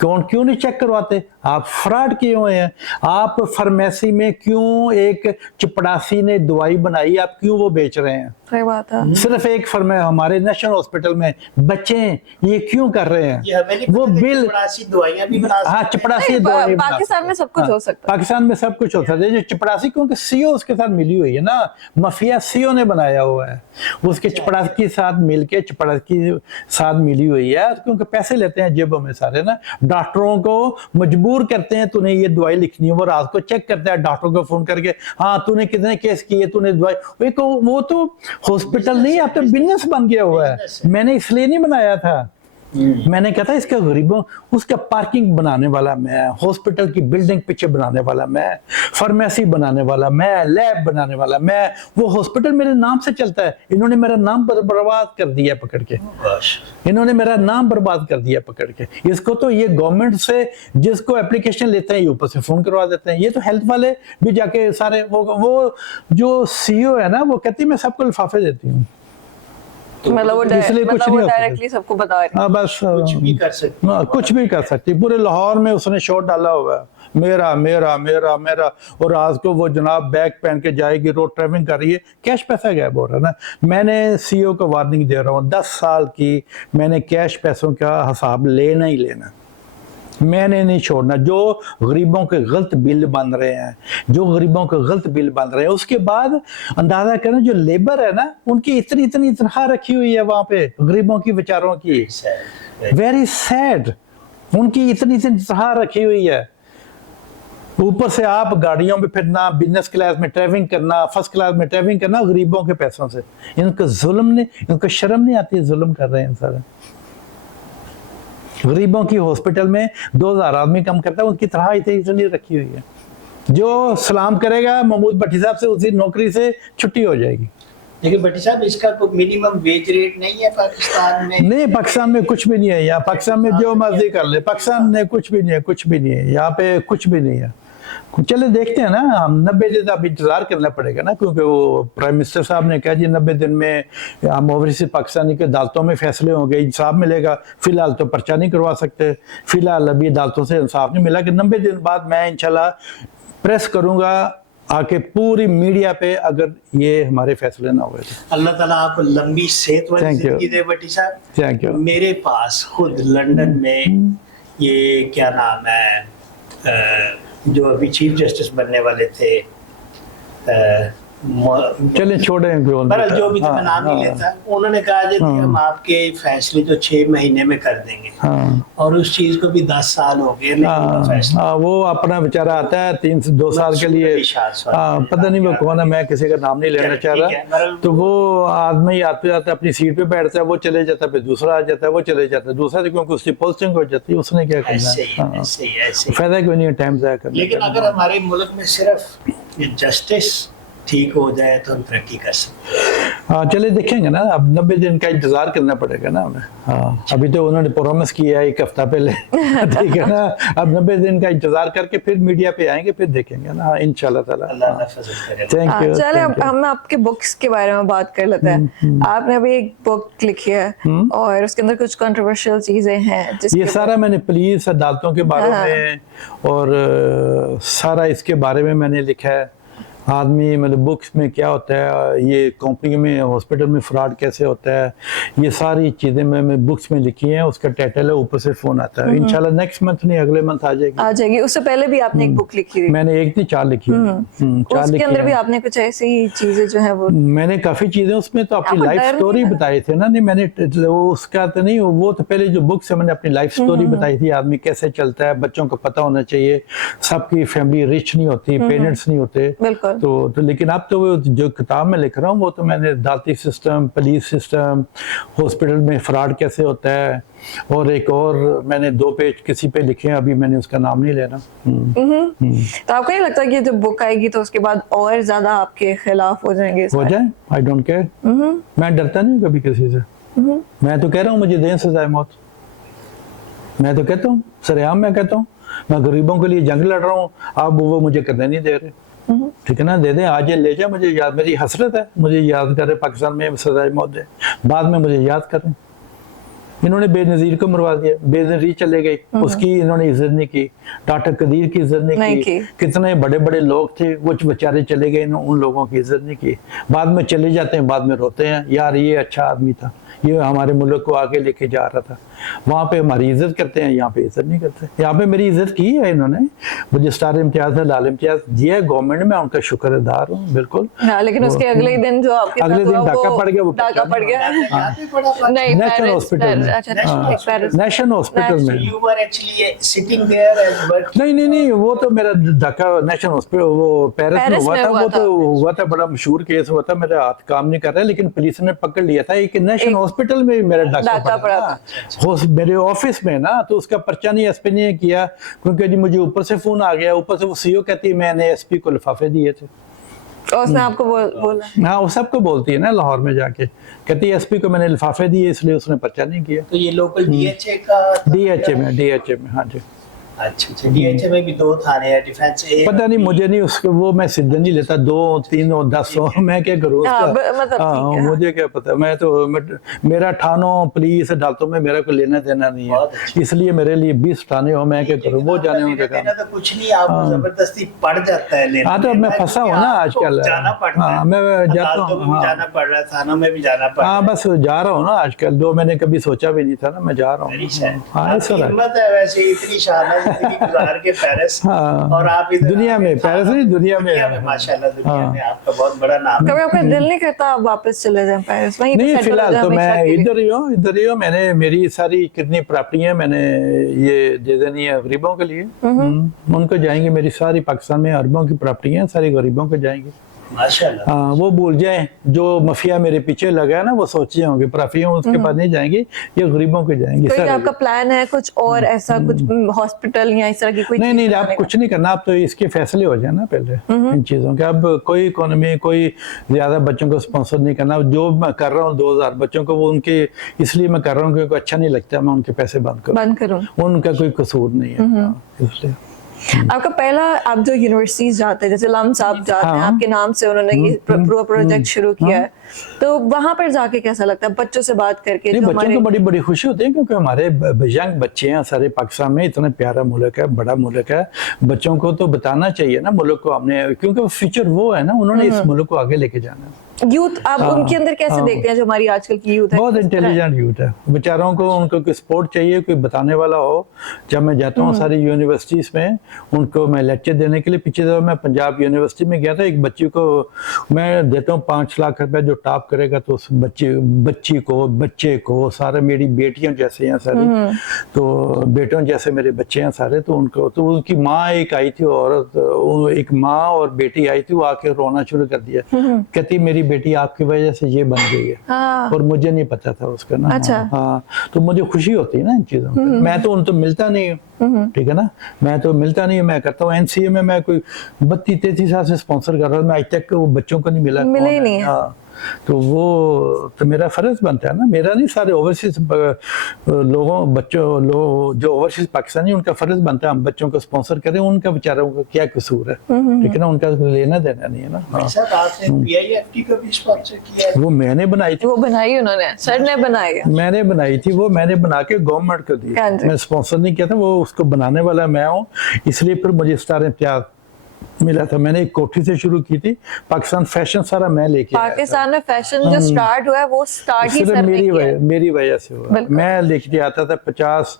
कौन क्यों नहीं चेक करवाते? आप फ्रॉड किए हुए हैं। आप फार्मेसी में क्यों एक चपड़ासी ने दवाई बनाई, आप क्यों वो बेच रहे हैं? सही बात है। सिर्फ एक हमारे नेशनल हॉस्पिटल में बच्चे ये क्यों कर रहे हैं? वो बिल दवाइयां भी बना, हाँ चपड़ासी दवाई पाकिस्तान में सब कुछ हो सकता है। पाकिस्तान में सब कुछ हो सकता है। जो चपड़ासी, क्योंकि सीओ उसके साथ मिली हुई है ना, माफिया सीओ ने बनाया हुआ है, उसके चपड़ासी के साथ मिलके चपड़ासी के साथ मिली हुई है, क्योंकि पैसे लेते हैं जेबों में सारे ना। डॉक्टरों को मजबूर करते हैं, तूने ये दवाई लिखनी है, वो रात को चेक करता है डॉक्टर को फोन करके, हाँ तूने कितने केस किए, तूने दवाई। वो तो हॉस्पिटल नहीं, अब तो बिजनेस बन गया हुआ है। मैंने इसलिए नहीं बनाया था, मैंने कहा था इसका गरीबों, उसका पार्किंग बनाने वाला मैं, हॉस्पिटल की बिल्डिंग पीछे बनाने वाला मैं, फार्मेसी बनाने वाला मैं, लैब बनाने वाला मैं। वो हॉस्पिटल मेरे नाम से चलता है, इन्होंने मेरा नाम बर्बाद कर दिया पकड़ के, इन्होंने मेरा नाम बर्बाद कर दिया पकड़ के। इसको तो ये गवर्नमेंट से जिसको एप्लीकेशन लेते हैं ये ऊपर से फोन करवा देते हैं। ये तो हेल्थ वाले भी जाके सारे वो जो सीईओ है ना, वो कहती मैं सबको लिफाफे देती हूँ, मतलब वो डायरेक्टली सबको बता रहे हैं। हाँ बस कुछ भी कर सकती, कुछ भी कर सकती। पूरे लाहौर में उसने शोर डाला हुआ है, मेरा मेरा मेरा मेरा। और आज को वो जनाब बैग पहन के जाएगी, रोड ट्रैवलिंग कर रही है, कैश पैसा गायब हो रहा है ना। मैंने सीईओ को वार्निंग दे रहा हूँ, 10 साल की मैंने कैश पैसों का हिसाब लेना ही लेना, मैंने नहीं छोड़ना। जो गरीबों के गलत बिल बन रहे हैं, जो गरीबों के गलत बिल बन रहे हैं, उसके बाद अंदाजा करें जो लेबर है ना, उनकी इतनी इतनी तनख्वाह रखी हुई है वहां पे गरीबों की, बेचारों की। वेरी सैड, उनकी इतनी इतनी तनख्वाह रखी हुई है। ऊपर से आप गाड़ियों में फिरना, बिजनेस क्लास में ट्रैवलिंग करना, फर्स्ट क्लास में ट्रैवलिंग करना गरीबों के पैसों से। इनको जुल्म नहीं, इनको शर्म नहीं आती, जुल्म कर रहे हैं सारे। गरीबों की हॉस्पिटल में 2000 आदमी काम करता है, उनकी तरह इतनी रखी हुई है। जो सलाम करेगा महमूद भट्टी साहब से, उसी नौकरी से छुट्टी हो जाएगी। लेकिन भट्टी साहब इसका कोई मिनिमम वेज रेट नहीं है पाकिस्तान में? नहीं, पाकिस्तान में कुछ भी नहीं है। यहाँ पाकिस्तान में जो मर्जी कर ले, पाकिस्तान में कुछ भी नहीं है, कुछ भी नहीं है यहाँ पे, कुछ भी नहीं है। चले देखते हैं ना, हम 90 दिन अब इंतजार करना पड़ेगा ना, क्योंकि वो प्राइम मिनिस्टर साहब ने कहा जी 90 दिन में हम ओवरसीज पाकिस्तानी के अदालतों में फैसले होंगे, इंसाफ मिलेगा। फिलहाल तो पर्चा नहीं करवा सकते, फिलहाल अभी अदालतों से इंसाफ नहीं मिला। कि 90 दिन बाद मैं इंशाल्लाह प्रेस करूंगा आके पूरी मीडिया पे, अगर ये हमारे फैसले ना हुए तो। अल्लाह ताला आपको लंबी सेहत वाली जिंदगी दे भट्टी साहब। Thank you. मेरे पास खुद लंदन में ये क्या नाम है, जो अभी चीफ जस्टिस बनने वाले थे, चले छोड़े बहरहाल जो भी मैं नाम नहीं लेता, उन्होंने कहा जी हम आपके फैसले जो 6 महीने में कर देंगे, और उस चीज को भी 10 साल हो गए लेकिन उनका फैसला वो अपना बेचारा आता है 2 साल के लिए, पता नहीं वो कौन है, मैं किसी का नाम नहीं लेना चाह रहा, तो वो आदमी आते जाते अपनी सीट पे बैठता है, वो चले जाता है, फिर दूसरा आ जाता है, वो चले जाता है, दूसरा क्योंकि उसकी पोस्टिंग हो जाती है, उसने क्या करना है, फायदा कोई नहीं है टाइम जाया करने। लेकिन अगर हमारे मुल्क में सिर्फ ये जस्टिस ठीक हो जाए तो हम तरक्की कर सकते हैं। हाँ चले देखेंगे ना, अब 90 दिन का इंतजार करना पड़ेगा ना हमें। हाँ अभी तो उन्होंने प्रॉमिस किया है 1 हफ्ता पहले ठीक है ना, अब 90 दिन का इंतजार करके फिर मीडिया पे आएंगे, फिर देखेंगे ना इंशाल्लाह ताला। Thank you. चले हम आपके बुक्स के बारे में बात कर लेते हैं। आपने अभी एक बुक लिखी है और उसके अंदर कुछ कंट्रोवर्शियल चीजें हैं, ये सारा मैंने पुलिस अदालतों के बारे में और सारा इसके बारे में मैंने लिखा है। आदमी मतलब बुक्स में क्या होता है, ये कंपनी में हॉस्पिटल में फ्रॉड कैसे होता है, ये सारी चीजें मैं बुक्स में लिखी हैं। उसका टाइटल है ऊपर से फोन आता है, इंशाल्लाह नेक्स्ट मंथ नहीं अगले मंथ आ जाएगी। उससे पहले भी आपने एक बुक लिखी थी। मैंने एक नहीं 4 लिखी है। 4 उसके अंदर भी आपने कुछ ऐसी चीजें जो है वो, मैंने काफी चीजें उसमें तो अपनी लाइफ स्टोरी बताई थी ना। नहीं मैंने उसका तो नहीं, वो तो पहले जो बुक्स है मैंने अपनी लाइफ स्टोरी बताई थी, आदमी कैसे चलता है, बच्चों को पता होना चाहिए, सबकी फैमिली रिच नहीं होती, पेरेंट्स नहीं होते, तो लेकिन अब तो वो जो किताब में लिख रहा हूँ वो तो मैंने अदालती सिस्टम, पुलिस सिस्टम, हॉस्पिटल में फ्रॉड कैसे होता है, और एक और मैंने 2 पेज किसी पे लिखे हैं, अभी मैंने उसका नाम नहीं लेना। तो आपको नहीं लगता कि जब बुक आएगी तो उसके बाद और ज्यादा आपके खिलाफ हो जाएंगे? हो जाए, आई डोंट केयर, मैं डरता नहीं कभी किसी से। मैं तो कह रहा हूँ मुझे दें सजाए मौत, मैं तो कहता हूँ सरेआम, मैं कहता हूँ मैं गरीबों के लिए जंग लड़ रहा हूँ, अब वो मुझे करने नहीं दे रहे। ठीक है ना, दे दें, आज ये ले जाए, मुझे याद, मेरी हसरत है, मुझे याद करे पाकिस्तान में सजाए मौत दे, बाद में मुझे याद करें। इन्होंने बेनजीर को मरवा दिया, बेनजीर चले गए, उसकी इन्होंने इज्जत नहीं की, डॉक्टर कदीर की इज्जत नहीं की। कितने बड़े बड़े लोग थे वो बेचारे चले गए, उन लोगों की इज्जत नहीं की। बाद में चले जाते हैं, बाद में रोते हैं, यार ये अच्छा आदमी था, ये हमारे मुल्क को आगे लेके जा रहा था। वहाँ पे हमारी इज्जत करते हैं, यहाँ पे इज्जत नहीं करते। यहाँ पे मेरी इज्जत की है इन्होंने, मुझे स्टार इम्तियाज है, लाल इम्तियाज दिया है गवर्नमेंट में, उनका शुक्रगुजार हूँ बिल्कुल। हाँ, लेकिन उसके अगले ही दिन जो आपके अगले दिन डाका पड़ गया, वो डाका पड़ गया नहीं, नेशनल हॉस्पिटल में, नेशनल हॉस्पिटल में। नहीं, वो तो मेरा डाका नेशनल हॉस्पिटल वो पेरिस में हुआ था, वो तो हुआ था, बड़ा मशहूर केस हुआ था, मेरे हाथ काम नहीं कर रहा, लेकिन पुलिस ने पकड़ लिया था। एक नेशनल हॉस्पिटल में मेरा डाका पड़ा था, मेरे ऑफिस में ना, तो उसका पर्चा नहीं एसपी ने किया, क्योंकि जी मुझे ऊपर से फोन आ गया, ऊपर से वो सीओ कहती है मैंने एसपी को लिफाफे दिए थे। और उसने आपको बोला? हाँ, वो सबको बोलती है ना लाहौर में जाके, कहती है एसपी को मैंने लिफाफे दिए, इसलिए उसने पर्चा नहीं किया। तो ये लोकल डीएचए का, डीएचए में, हाँ जी। अच्छा, डीएचए में भी 2 थाने हैं, डिफेंस पता नहीं, मुझे नहीं उसको, वो मैं सिद्ध नहीं लेता, 2, 3 और 10 मैं क्या करूँ उसका, मुझे क्या पता। मैं तो मेरा थानों पुलिस अदालतों में मेरा कोई लेना देना नहीं है, इसलिए मेरे लिए 20 थाने हो, मैं क्या करूँ, वो जाने उनके काम। तो कुछ नहीं, आपको जबरदस्ती पड़ जाता है लेना। हाँ, तो मैं फंसा हूँ ना आजकल, मैं जाता हूँ, जाना पड़ रहा है, थानों में भी जाना पड़ रहा है। हाँ, बस जा रहा हूँ ना आजकल, जो मैंने कभी सोचा भी नहीं था ना, मैं जा रहा हूँ। हाँ, हिम्मत है वैसे, इतनी शानदार जिंदगी गुजार के पेरिस, और आप इधर दुनिया में, पेरिस नहीं दुनिया में माशाल्लाह, दुनिया में आपका बहुत बड़ा नाम। कभी आपका दिल नहीं करता आप वापस चले जाएं पेरिस? वहीं नहीं, फिलहाल तो मैं इधर ही हूँ। मैंने मेरी सारी कितनी प्रॉपर्टियां मैंने ये दे देनी है गरीबों के लिए, उनको जाएंगे, मेरी सारी पाकिस्तान में अरबों की प्रॉपर्टियां सारी गरीबों को जाएंगी माशाल्लाह। हाँ, वो भूल जाए जो मफिया मेरे पीछे लगा है ना, वो सोचे होंगे प्रॉपर्टियां उसके पास नहीं जाएंगी, ये गरीबों के जाएंगी। कोई आपका प्लान है कुछ और ऐसा, कुछ हॉस्पिटल या इस तरह की कोई? नहीं, आप कुछ नहीं करना, आप तो इसके फैसले हो जाए ना पहले इन चीजों के। अब कोई इकोनॉमी, कोई ज्यादा बच्चों को स्पॉन्सर नहीं करना। जो मैं कर रहा हूँ 2000 बच्चों को, वो उनके इसलिए मैं कर रहा हूँ क्योंकि अच्छा नहीं लगता मैं उनके पैसे बंद करूँ, उनका कोई कसूर नहीं है, इसलिए। आपका पहला, आप जो यूनिवर्सिटीज जाते हैं, जैसे लम साहब जाते हैं, आपके नाम से उन्होंने ये प्रोजेक्ट शुरू किया है, तो वहां पर जाके कैसा लगता है बच्चों से बात करके? नहीं, बच्चों को बड़ी बड़ी खुशी होती है, क्योंकि हमारे यंग बच्चे हैं सारे पाकिस्तान में, इतना प्यारा मुल्क है, बड़ा मुल्क है, बच्चों को तो बताना चाहिए ना मुल्क को हमने, क्योंकि फ्यूचर वो है ना, उन्होंने इस मुल्क को आगे लेके जाना है। यूथ आप उनके अंदर कैसे हाँ। देखते हैं जो हमारी आजकल की यूथ है? बहुत किस तरह है? इंटेलिजेंट यूथ है बेचारों को, उनको कोई सपोर्ट चाहिए, कोई बताने वाला हो। जब मैं जाता हूँ सारी यूनिवर्सिटीज़ में, उनको मैं लेक्चर देने के लिए, पीछे जब मैं पंजाब यूनिवर्सिटी में गया था, एक बच्ची को मैं देता हूँ 5 लाख रुपए, जो टॉप करेगा तो उस बच्चे को सारे, मेरी बेटियां जैसे हैं सारी, तो बेटों जैसे मेरे बच्चे हैं सारे, तो उनको, तो उनकी माँ एक आई थी औरत, एक माँ और बेटी आई थी, वो आके रोना शुरू कर दिया, कहती मेरी बेटी आपकी वजह से ये बन गई है। हाँ। और मुझे नहीं पता था उसका ना। अच्छा। हाँ, तो मुझे खुशी होती है ना इन चीजों पे। मैं तो उन तो मिलता नहीं हूँ, ठीक है ना, मैं तो मिलता नहीं हूँ। मैं करता हूँ एनसीए में, मैं कोई 32-33 साल से स्पॉन्सर कर रहा हूँ, मैं आज तक वो बच्चों को नहीं मिला मिला कौन ही है। नहीं है। हाँ, तो वो तो मेरा फर्ज बनता है ना, मेरा नहीं, सारे ओवरसीज जो ओवरसीज पाकिस्तानी, उनका फर्ज बनता है हम बच्चों को स्पॉन्सर करें। उनका बेचारों का क्या कसूर है, ठीक है ना, उनका लेना देना नहीं है ना। हाँ। सर आपने पीआईएफटी का भी स्पॉन्सर किया है? वो मैंने बनाई थी, वो बनाई उन्होंने, सर ने बनाई है। मैंने बनाई थी वो, मैंने बना के गवर्नमेंट को दी। हाँ जी। मैं स्पॉन्सर नहीं किया था, वो उसको बनाने वाला मैं हूँ, इसलिए फिर मुझे स्टार इम्तियाज मिला था। मैंने एक कोठी से शुरू की थी, पाकिस्तान फैशन सारा मैं लेके आया था। पाकिस्तान में फैशन जो स्टार्ट हुआ है वो स्टार्ट ही सिर्फ सर ने किया है। मेरी वजह से हुआ। बिल्कुल। मैं लेके आता था, 50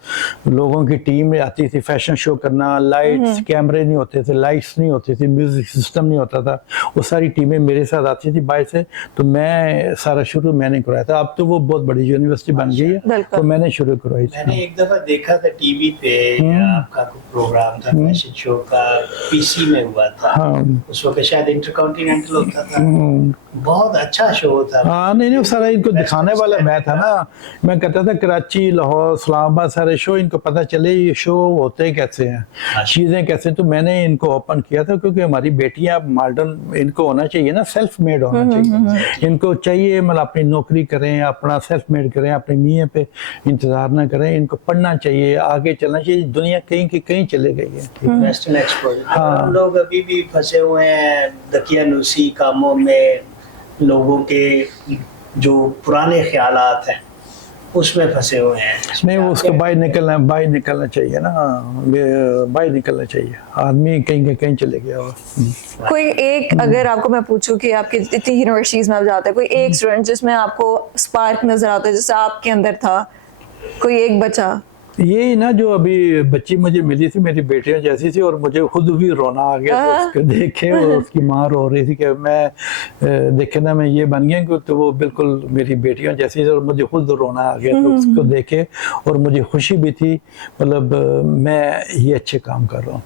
लोगों की टीम आती थी फैशन शो करना, लाइट्स कैमरे नहीं होते थे, लाइट्स नहीं होती थी, म्यूजिक सिस्टम नहीं होता था, वो सारी टीमें मेरे साथ आती थी बाहर से, तो मैं सारा शुरू मैंने करवाया था। अब तो वो बहुत बड़ी यूनिवर्सिटी बन गई है, बिल्कुल। तो मैंने शुरू करवाई मैंने थी। एक दफा देखा था टीवी पे, आपका कोई प्रोग्राम था फैशन शो का, पीसी में हुआ था। हाँ। उस वक्त शायद इंटरकॉन्टिनेंटल होता था। बहुत अच्छा शो था। हाँ, नहीं, वो सारा इनको दिखाने वाला मैं था ना। मैं कहता था कराची, लाहौर, इस्लामाबाद सारे शो, इनको पता चले ये शो होते कैसे हैं, चीज़ें कैसे हैं। तो मैंने इनको ओपन किया था, क्योंकि हमारी बेटियां मॉडर्न, इनको होना चाहिए ना, सेल्फ मेड होना चाहिए। इनको चाहिए मतलब अपनी नौकरी करें, अपना सेल्फ मेड करें, अपने मियाँ पे इंतजार ना करें, इनको पढ़ना चाहिए, आगे चलना चाहिए। दुनिया कहीं की कहीं चले गई है। Western exposure. हाँ। हम लोग अभी भी फंसे हुए हैं दकियानूसी कामों में, लोगों के जो पुराने ख्यालात हैं उसमें फंसे हुए हैं। नहीं, वो उसको बाहर निकलना चाहिए ना, बाहर निकलना चाहिए। आदमी कहीं कहीं चले गया हो। कोई एक, अगर आपको मैं पूछूं कि आपकी इतनी यूनिवर्सिटीज में आप जाते हैं, कोई एक स्टूडेंट जिसमें आपको स्पार्क नजर आता है, जैसे आपके अंदर था, कोई एक बच्चा? यही ना, जो अभी बच्ची मुझे मिली थी, मेरी बेटियां जैसी थी, और मुझे खुद भी रोना आ गया तो उसको देखे, और उसकी माँ रो रही थी कि मैं देखे ना, मैं ये बन गया, तो वो बिल्कुल मेरी बेटियां जैसी थी, और मुझे खुद रोना आ गया तो उसको देखे, और मुझे खुशी भी थी, मतलब मैं ये अच्छे काम कर रहा हूँ।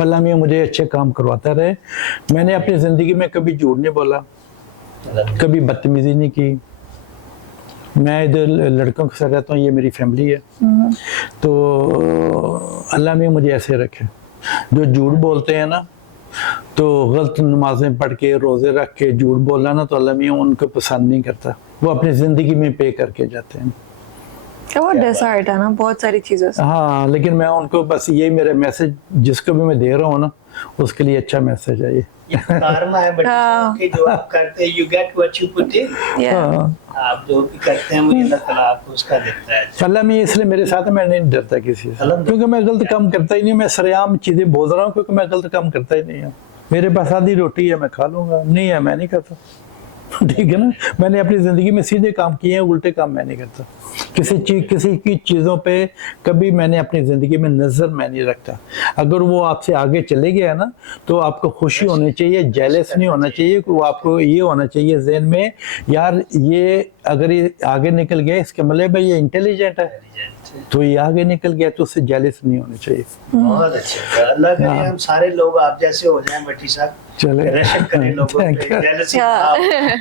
अल्लाह मियां मुझे अच्छे काम करवाता रहे। मैंने अपनी ज़िंदगी में कभी झूठ नहीं बोला, कभी बदतमीजी नहीं की। मैं इधर लड़कों के साथ रहता हूँ, ये मेरी फैमिली है, तो अल्लाह में मुझे ऐसे रखे। जो झूठ बोलते हैं ना, तो गलत नमाजें पढ़ के, रोज़े रख के झूठ बोलना ना, तो अल्लाह में उनको पसंद नहीं करता। वो अपनी ज़िंदगी में पे करके जाते हैं। वो डिसाइड है ना बहुत सारी चीज़ों से। हाँ, लेकिन मैं उनको बस यही मेरा मैसेज, जिसको भी मैं दे रहा हूँ ना, उसके लिए अच्छा मैसेज है ये। karma है बट कि जो आप करते हैं, you get what you put in। हाँ, आप जो भी करते हैं मुझे अल्लाह ताला आपको उसका देता है। अल्लाह में इसलिए मेरे साथ है, मैं नहीं डरता किसी से, क्योंकि मैं गलत काम करता ही नहीं। मैं सरेआम चीज़ें बोल रहा हूँ, क्योंकि मैं गलत काम करता ही नहीं हूँ। मेरे पास आधी रोटी है, मैं खा लूंगा, नहीं है मैं नहीं करता, ठीक है ना। मैंने अपनी ज़िंदगी में सीधे काम किए हैं, उल्टे काम मैं नहीं करता। किसी की चीज़ों पे कभी मैंने अपनी ज़िंदगी में नज़र मैं नहीं रखता। अगर वो आपसे आगे चले गया ना, तो आपको खुशी होनी चाहिए, जेलस नहीं होना चाहिए। वो आपको ये होना चाहिए ज़हन में, यार ये अगर ये आगे निकल गया, इसके मतलब भाई ये इंटेलिजेंट है, तो ये आगे निकल गया, तो उससे जेलस नहीं होना चाहिए। बहुत अच्छे, अल्लाह करे हम सारे लोग आप जैसे हो जाएं भट्टी साहब। चले, रशक करें लोगों पे, jealousy ना हो।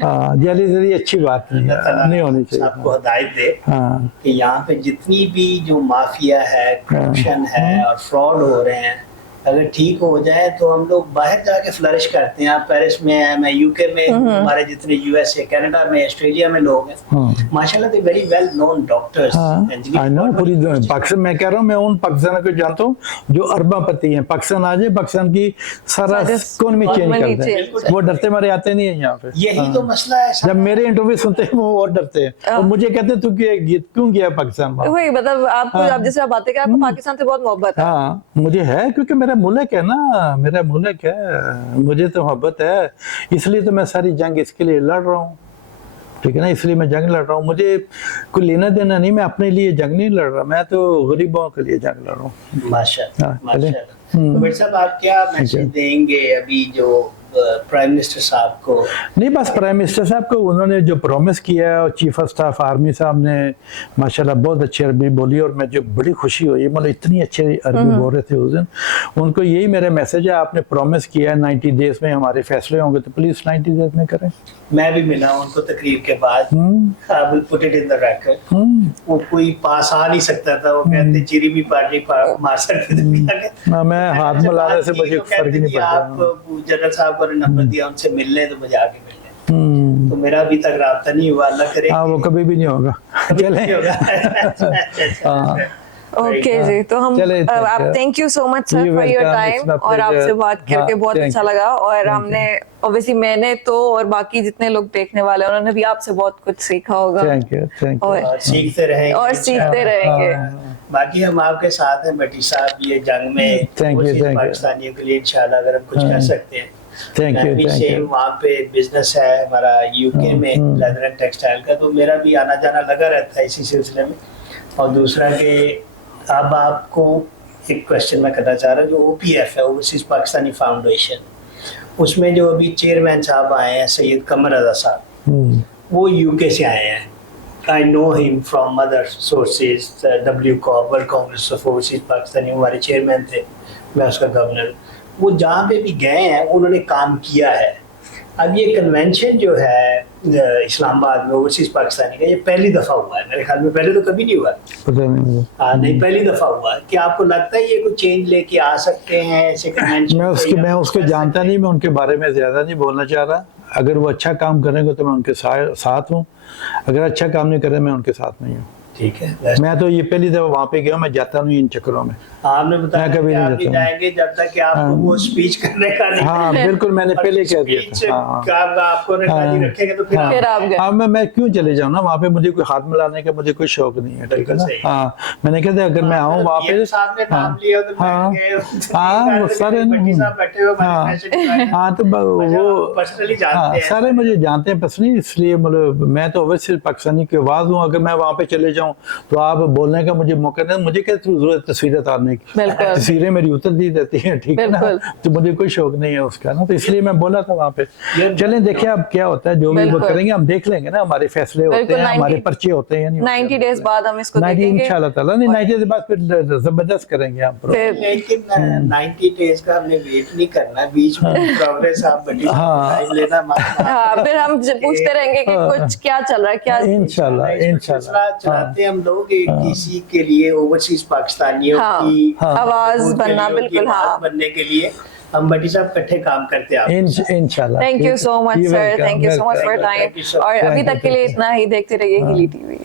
हाँ, जेलस अच्छी बात नहीं होनी चाहिए। आपको हदायत दे हाँ, कि यहाँ पे जितनी भी जो माफिया है, करप्शन है और फ्रॉड हो रहे हैं, अगर ठीक हो जाए तो हम लोग बाहर जाके फ्लरिश करते हैं। आप पेरिस में हैं, मैं यूके में, हमारे जितने यूएसए, कनाडा में, ऑस्ट्रेलिया में लोग हैं, माशाल्लाह they very well known doctors. I know, पूरी पाकिस्तान, मैं कह रहा हूँ, मैं उन पाकिस्तान को जानता हूँ जो अरबापति हैं। पाकिस्तान आ जाए, पाकिस्तान की सारा इकोनॉमी चेंज कर दें, वो डरते मारे आते नहीं है यहाँ पे। यही तो मसला है। जब मेरे इंटरव्यू सुनते हैं, वो और डरते हैं, और मुझे कहते हैं तू क्यों गया पाकिस्तान? वही मतलब आपको, आप जिस तरह बातें कर, आपको पाकिस्तान से बहुत मोहब्बत है। हाँ, मुझे है, क्योंकि मेरा मेरा मुल्क है ना, मेरा मुल्क है, मुझे तो मोहब्बत है, इसलिए तो मैं सारी जंग इसके लिए लड़ रहा हूँ, ठीक है ना, इसलिए मैं जंग लड़ रहा हूँ। मुझे कोई लेना देना नहीं, मैं अपने लिए जंग नहीं लड़ रहा, मैं तो गरीबों के लिए जंग लड़ रहा हूँ। माशाल्लाह हाँ, माशाल्लाह। तो भाई साहब आप क्या मैसेज देंगे अभी जो प्राइम मिनिस्टर साहब को? नहीं, बस प्राइम मिनिस्टर साहब को उन्होंने जो प्रॉमिस किया है, और चीफ ऑफ स्टाफ आर्मी साहब ने माशाल्लाह बहुत अच्छी अरबी बोली, और मैं जो बड़ी खुशी हुई, मतलब इतनी अच्छी अरबी बोल रहे थे उस दिन। उनको यही मेरा मैसेज है, आपने प्रॉमिस किया है 90 डेज में हमारे फैसले होंगे, तो प्लीज 90 डेज में करें। मैं भी मिला उनको तकरीर के बाद, I will put it in the record. वो कोई पास आ नहीं सकता था, वो कहते चिरी भी पार्टी मार सकते थे। मैं हाथ मिलाने से मुझे फर्क नहीं पड़ता। आप जनरल साहब को नंबर दिया उनसे मिलने, तो मुझे आके मिलने, तो मेरा अभी तक राब्ता नहीं हुआ, अल्लाह करे। हाँ, वो कभी भी नहीं होगा। चले ओके जी, तो हम आप thank you so much sir for your time, और आपसे बात करके बहुत अच्छा लगा। और हमने ऑब्वियसली मैंने तो और बाकी जितने लोग देखने वाले उन्होंने भी आपसे बहुत कुछ सीखा होगा। थैंक यू और सीखते रहेंगे और सीखते रहेंगे। बाकी हम आपके साथ हैं भट्टी साहब, ये जंग में पाकिस्तानियों के लिए इंशाल्लाह अगर हम कुछ कर सकते हैं। Thank you. सेम वहाँ पे बिजनेस है हमारा यूके में लेदर एंड टेक्सटाइल का, तो मेरा भी आना जाना लगा रहता है इसी सिलसिले में। और दूसरा कि अब आपको एक क्वेश्चन मैं करना चाह रहा हूँ, जो OPF है, ओवरसीज पाकिस्तानी फाउंडेशन, उसमें जो अभी चेयरमैन साहब आए हैं सैयद कमर रजा साहब, वो यूके से आए हैं। I know him from other sources, WCOP, world Congress of overseas Pakistani, हमारे चेयरमैन थे, मैं उसका गवर्नर। वो जहाँ पे भी गए हैं उन्होंने काम किया है। अब ये कन्वेंशन जो है इस्लामाबाद में ओवरसीज पाकिस्तानी का, ये पहली दफ़ा हुआ है मेरे ख्याल में, पहले तो कभी नहीं हुआ। पता नहीं। हाँ, नहीं, पहली दफ़ा हुआ है। क्या आपको लगता है ये कोई चेंज लेके आ सकते हैं ऐसे कन्वेंशन? मैं उसको जानता नहीं, मैं उनके बारे में ज़्यादा नहीं बोलना चाह रहा। अगर वो अच्छा काम करेंगे तो मैं उनके साथ हूँ, अगर अच्छा काम नहीं करें मैं उनके साथ नहीं हूँ। ठीक है, मैं तो ये पहली दफा वहाँ पे गया, मैं जाता नहीं इन चक्करों में। आपने बताया मैं कभी कि नहीं आप नहीं जाता जाएंगे जब तक कि आपको वो स्पीच करने का नहीं। हाँ बिल्कुल, मैंने पहले कह दिया था। आपको राजी रखेंगे तो फिर आप गए। हाँ, मैं क्यों चले जाऊँ ना वहाँ पे, मुझे कोई हाथ मिलाने का मुझे कोई शौक नहीं है, ठीक है ना। हाँ, मैंने कहा था अगर मैं आऊँ वहाँ पे, हाँ तो वो पर्सनली जानते हैं, सारे मुझे जानते हैं पर्सनली, इसलिए मतलब मैं तो अवश्य पाकिस्तानी की आवाज हूँ। अगर मैं वहाँ पे चले जाऊँ तो आप बोलने का मुझे मौका दें, मुझे क्या जरूरत तस्वीरें उतारने की, तस्वीरें मेरी उतर दी जाती हैं, ठीक है ना, तो मुझे कोई शौक नहीं है उसका ना, तो इसलिए मैं बोला था वहाँ पे। चलें देखिए अब क्या होता है, जो भी वो करेंगे हम देख लेंगे ना, हमारे फैसले होते हैं, हमारे पर्चे होते हैं। 90 डेज बाद हम इसको देखेंगे इंशाल्लाह ताला। नहीं, 90 डेज बाद फिर जबरदस्त करेंगे आप। लेकिन 90 डेज का हमने वेट नहीं करना, बीच में प्रोग्रेस आप बड़ी टाइम लेना। फिर हम पूछते रहेंगे कि कुछ क्या चल रहा है, क्या इंशाल्लाह चलाते हम लोग किसी के लिए ओवरसीज पाकिस्तानियों की आवाज बनना, बिल्कुल हाँ, बनने के लिए हम भट्टी साहब इकट्ठे काम करते हैं इंशाल्लाह। Thank you so much sir, thank you so much for time, और अभी तक के लिए इतना ही। देखते रहिए हिली टीवी।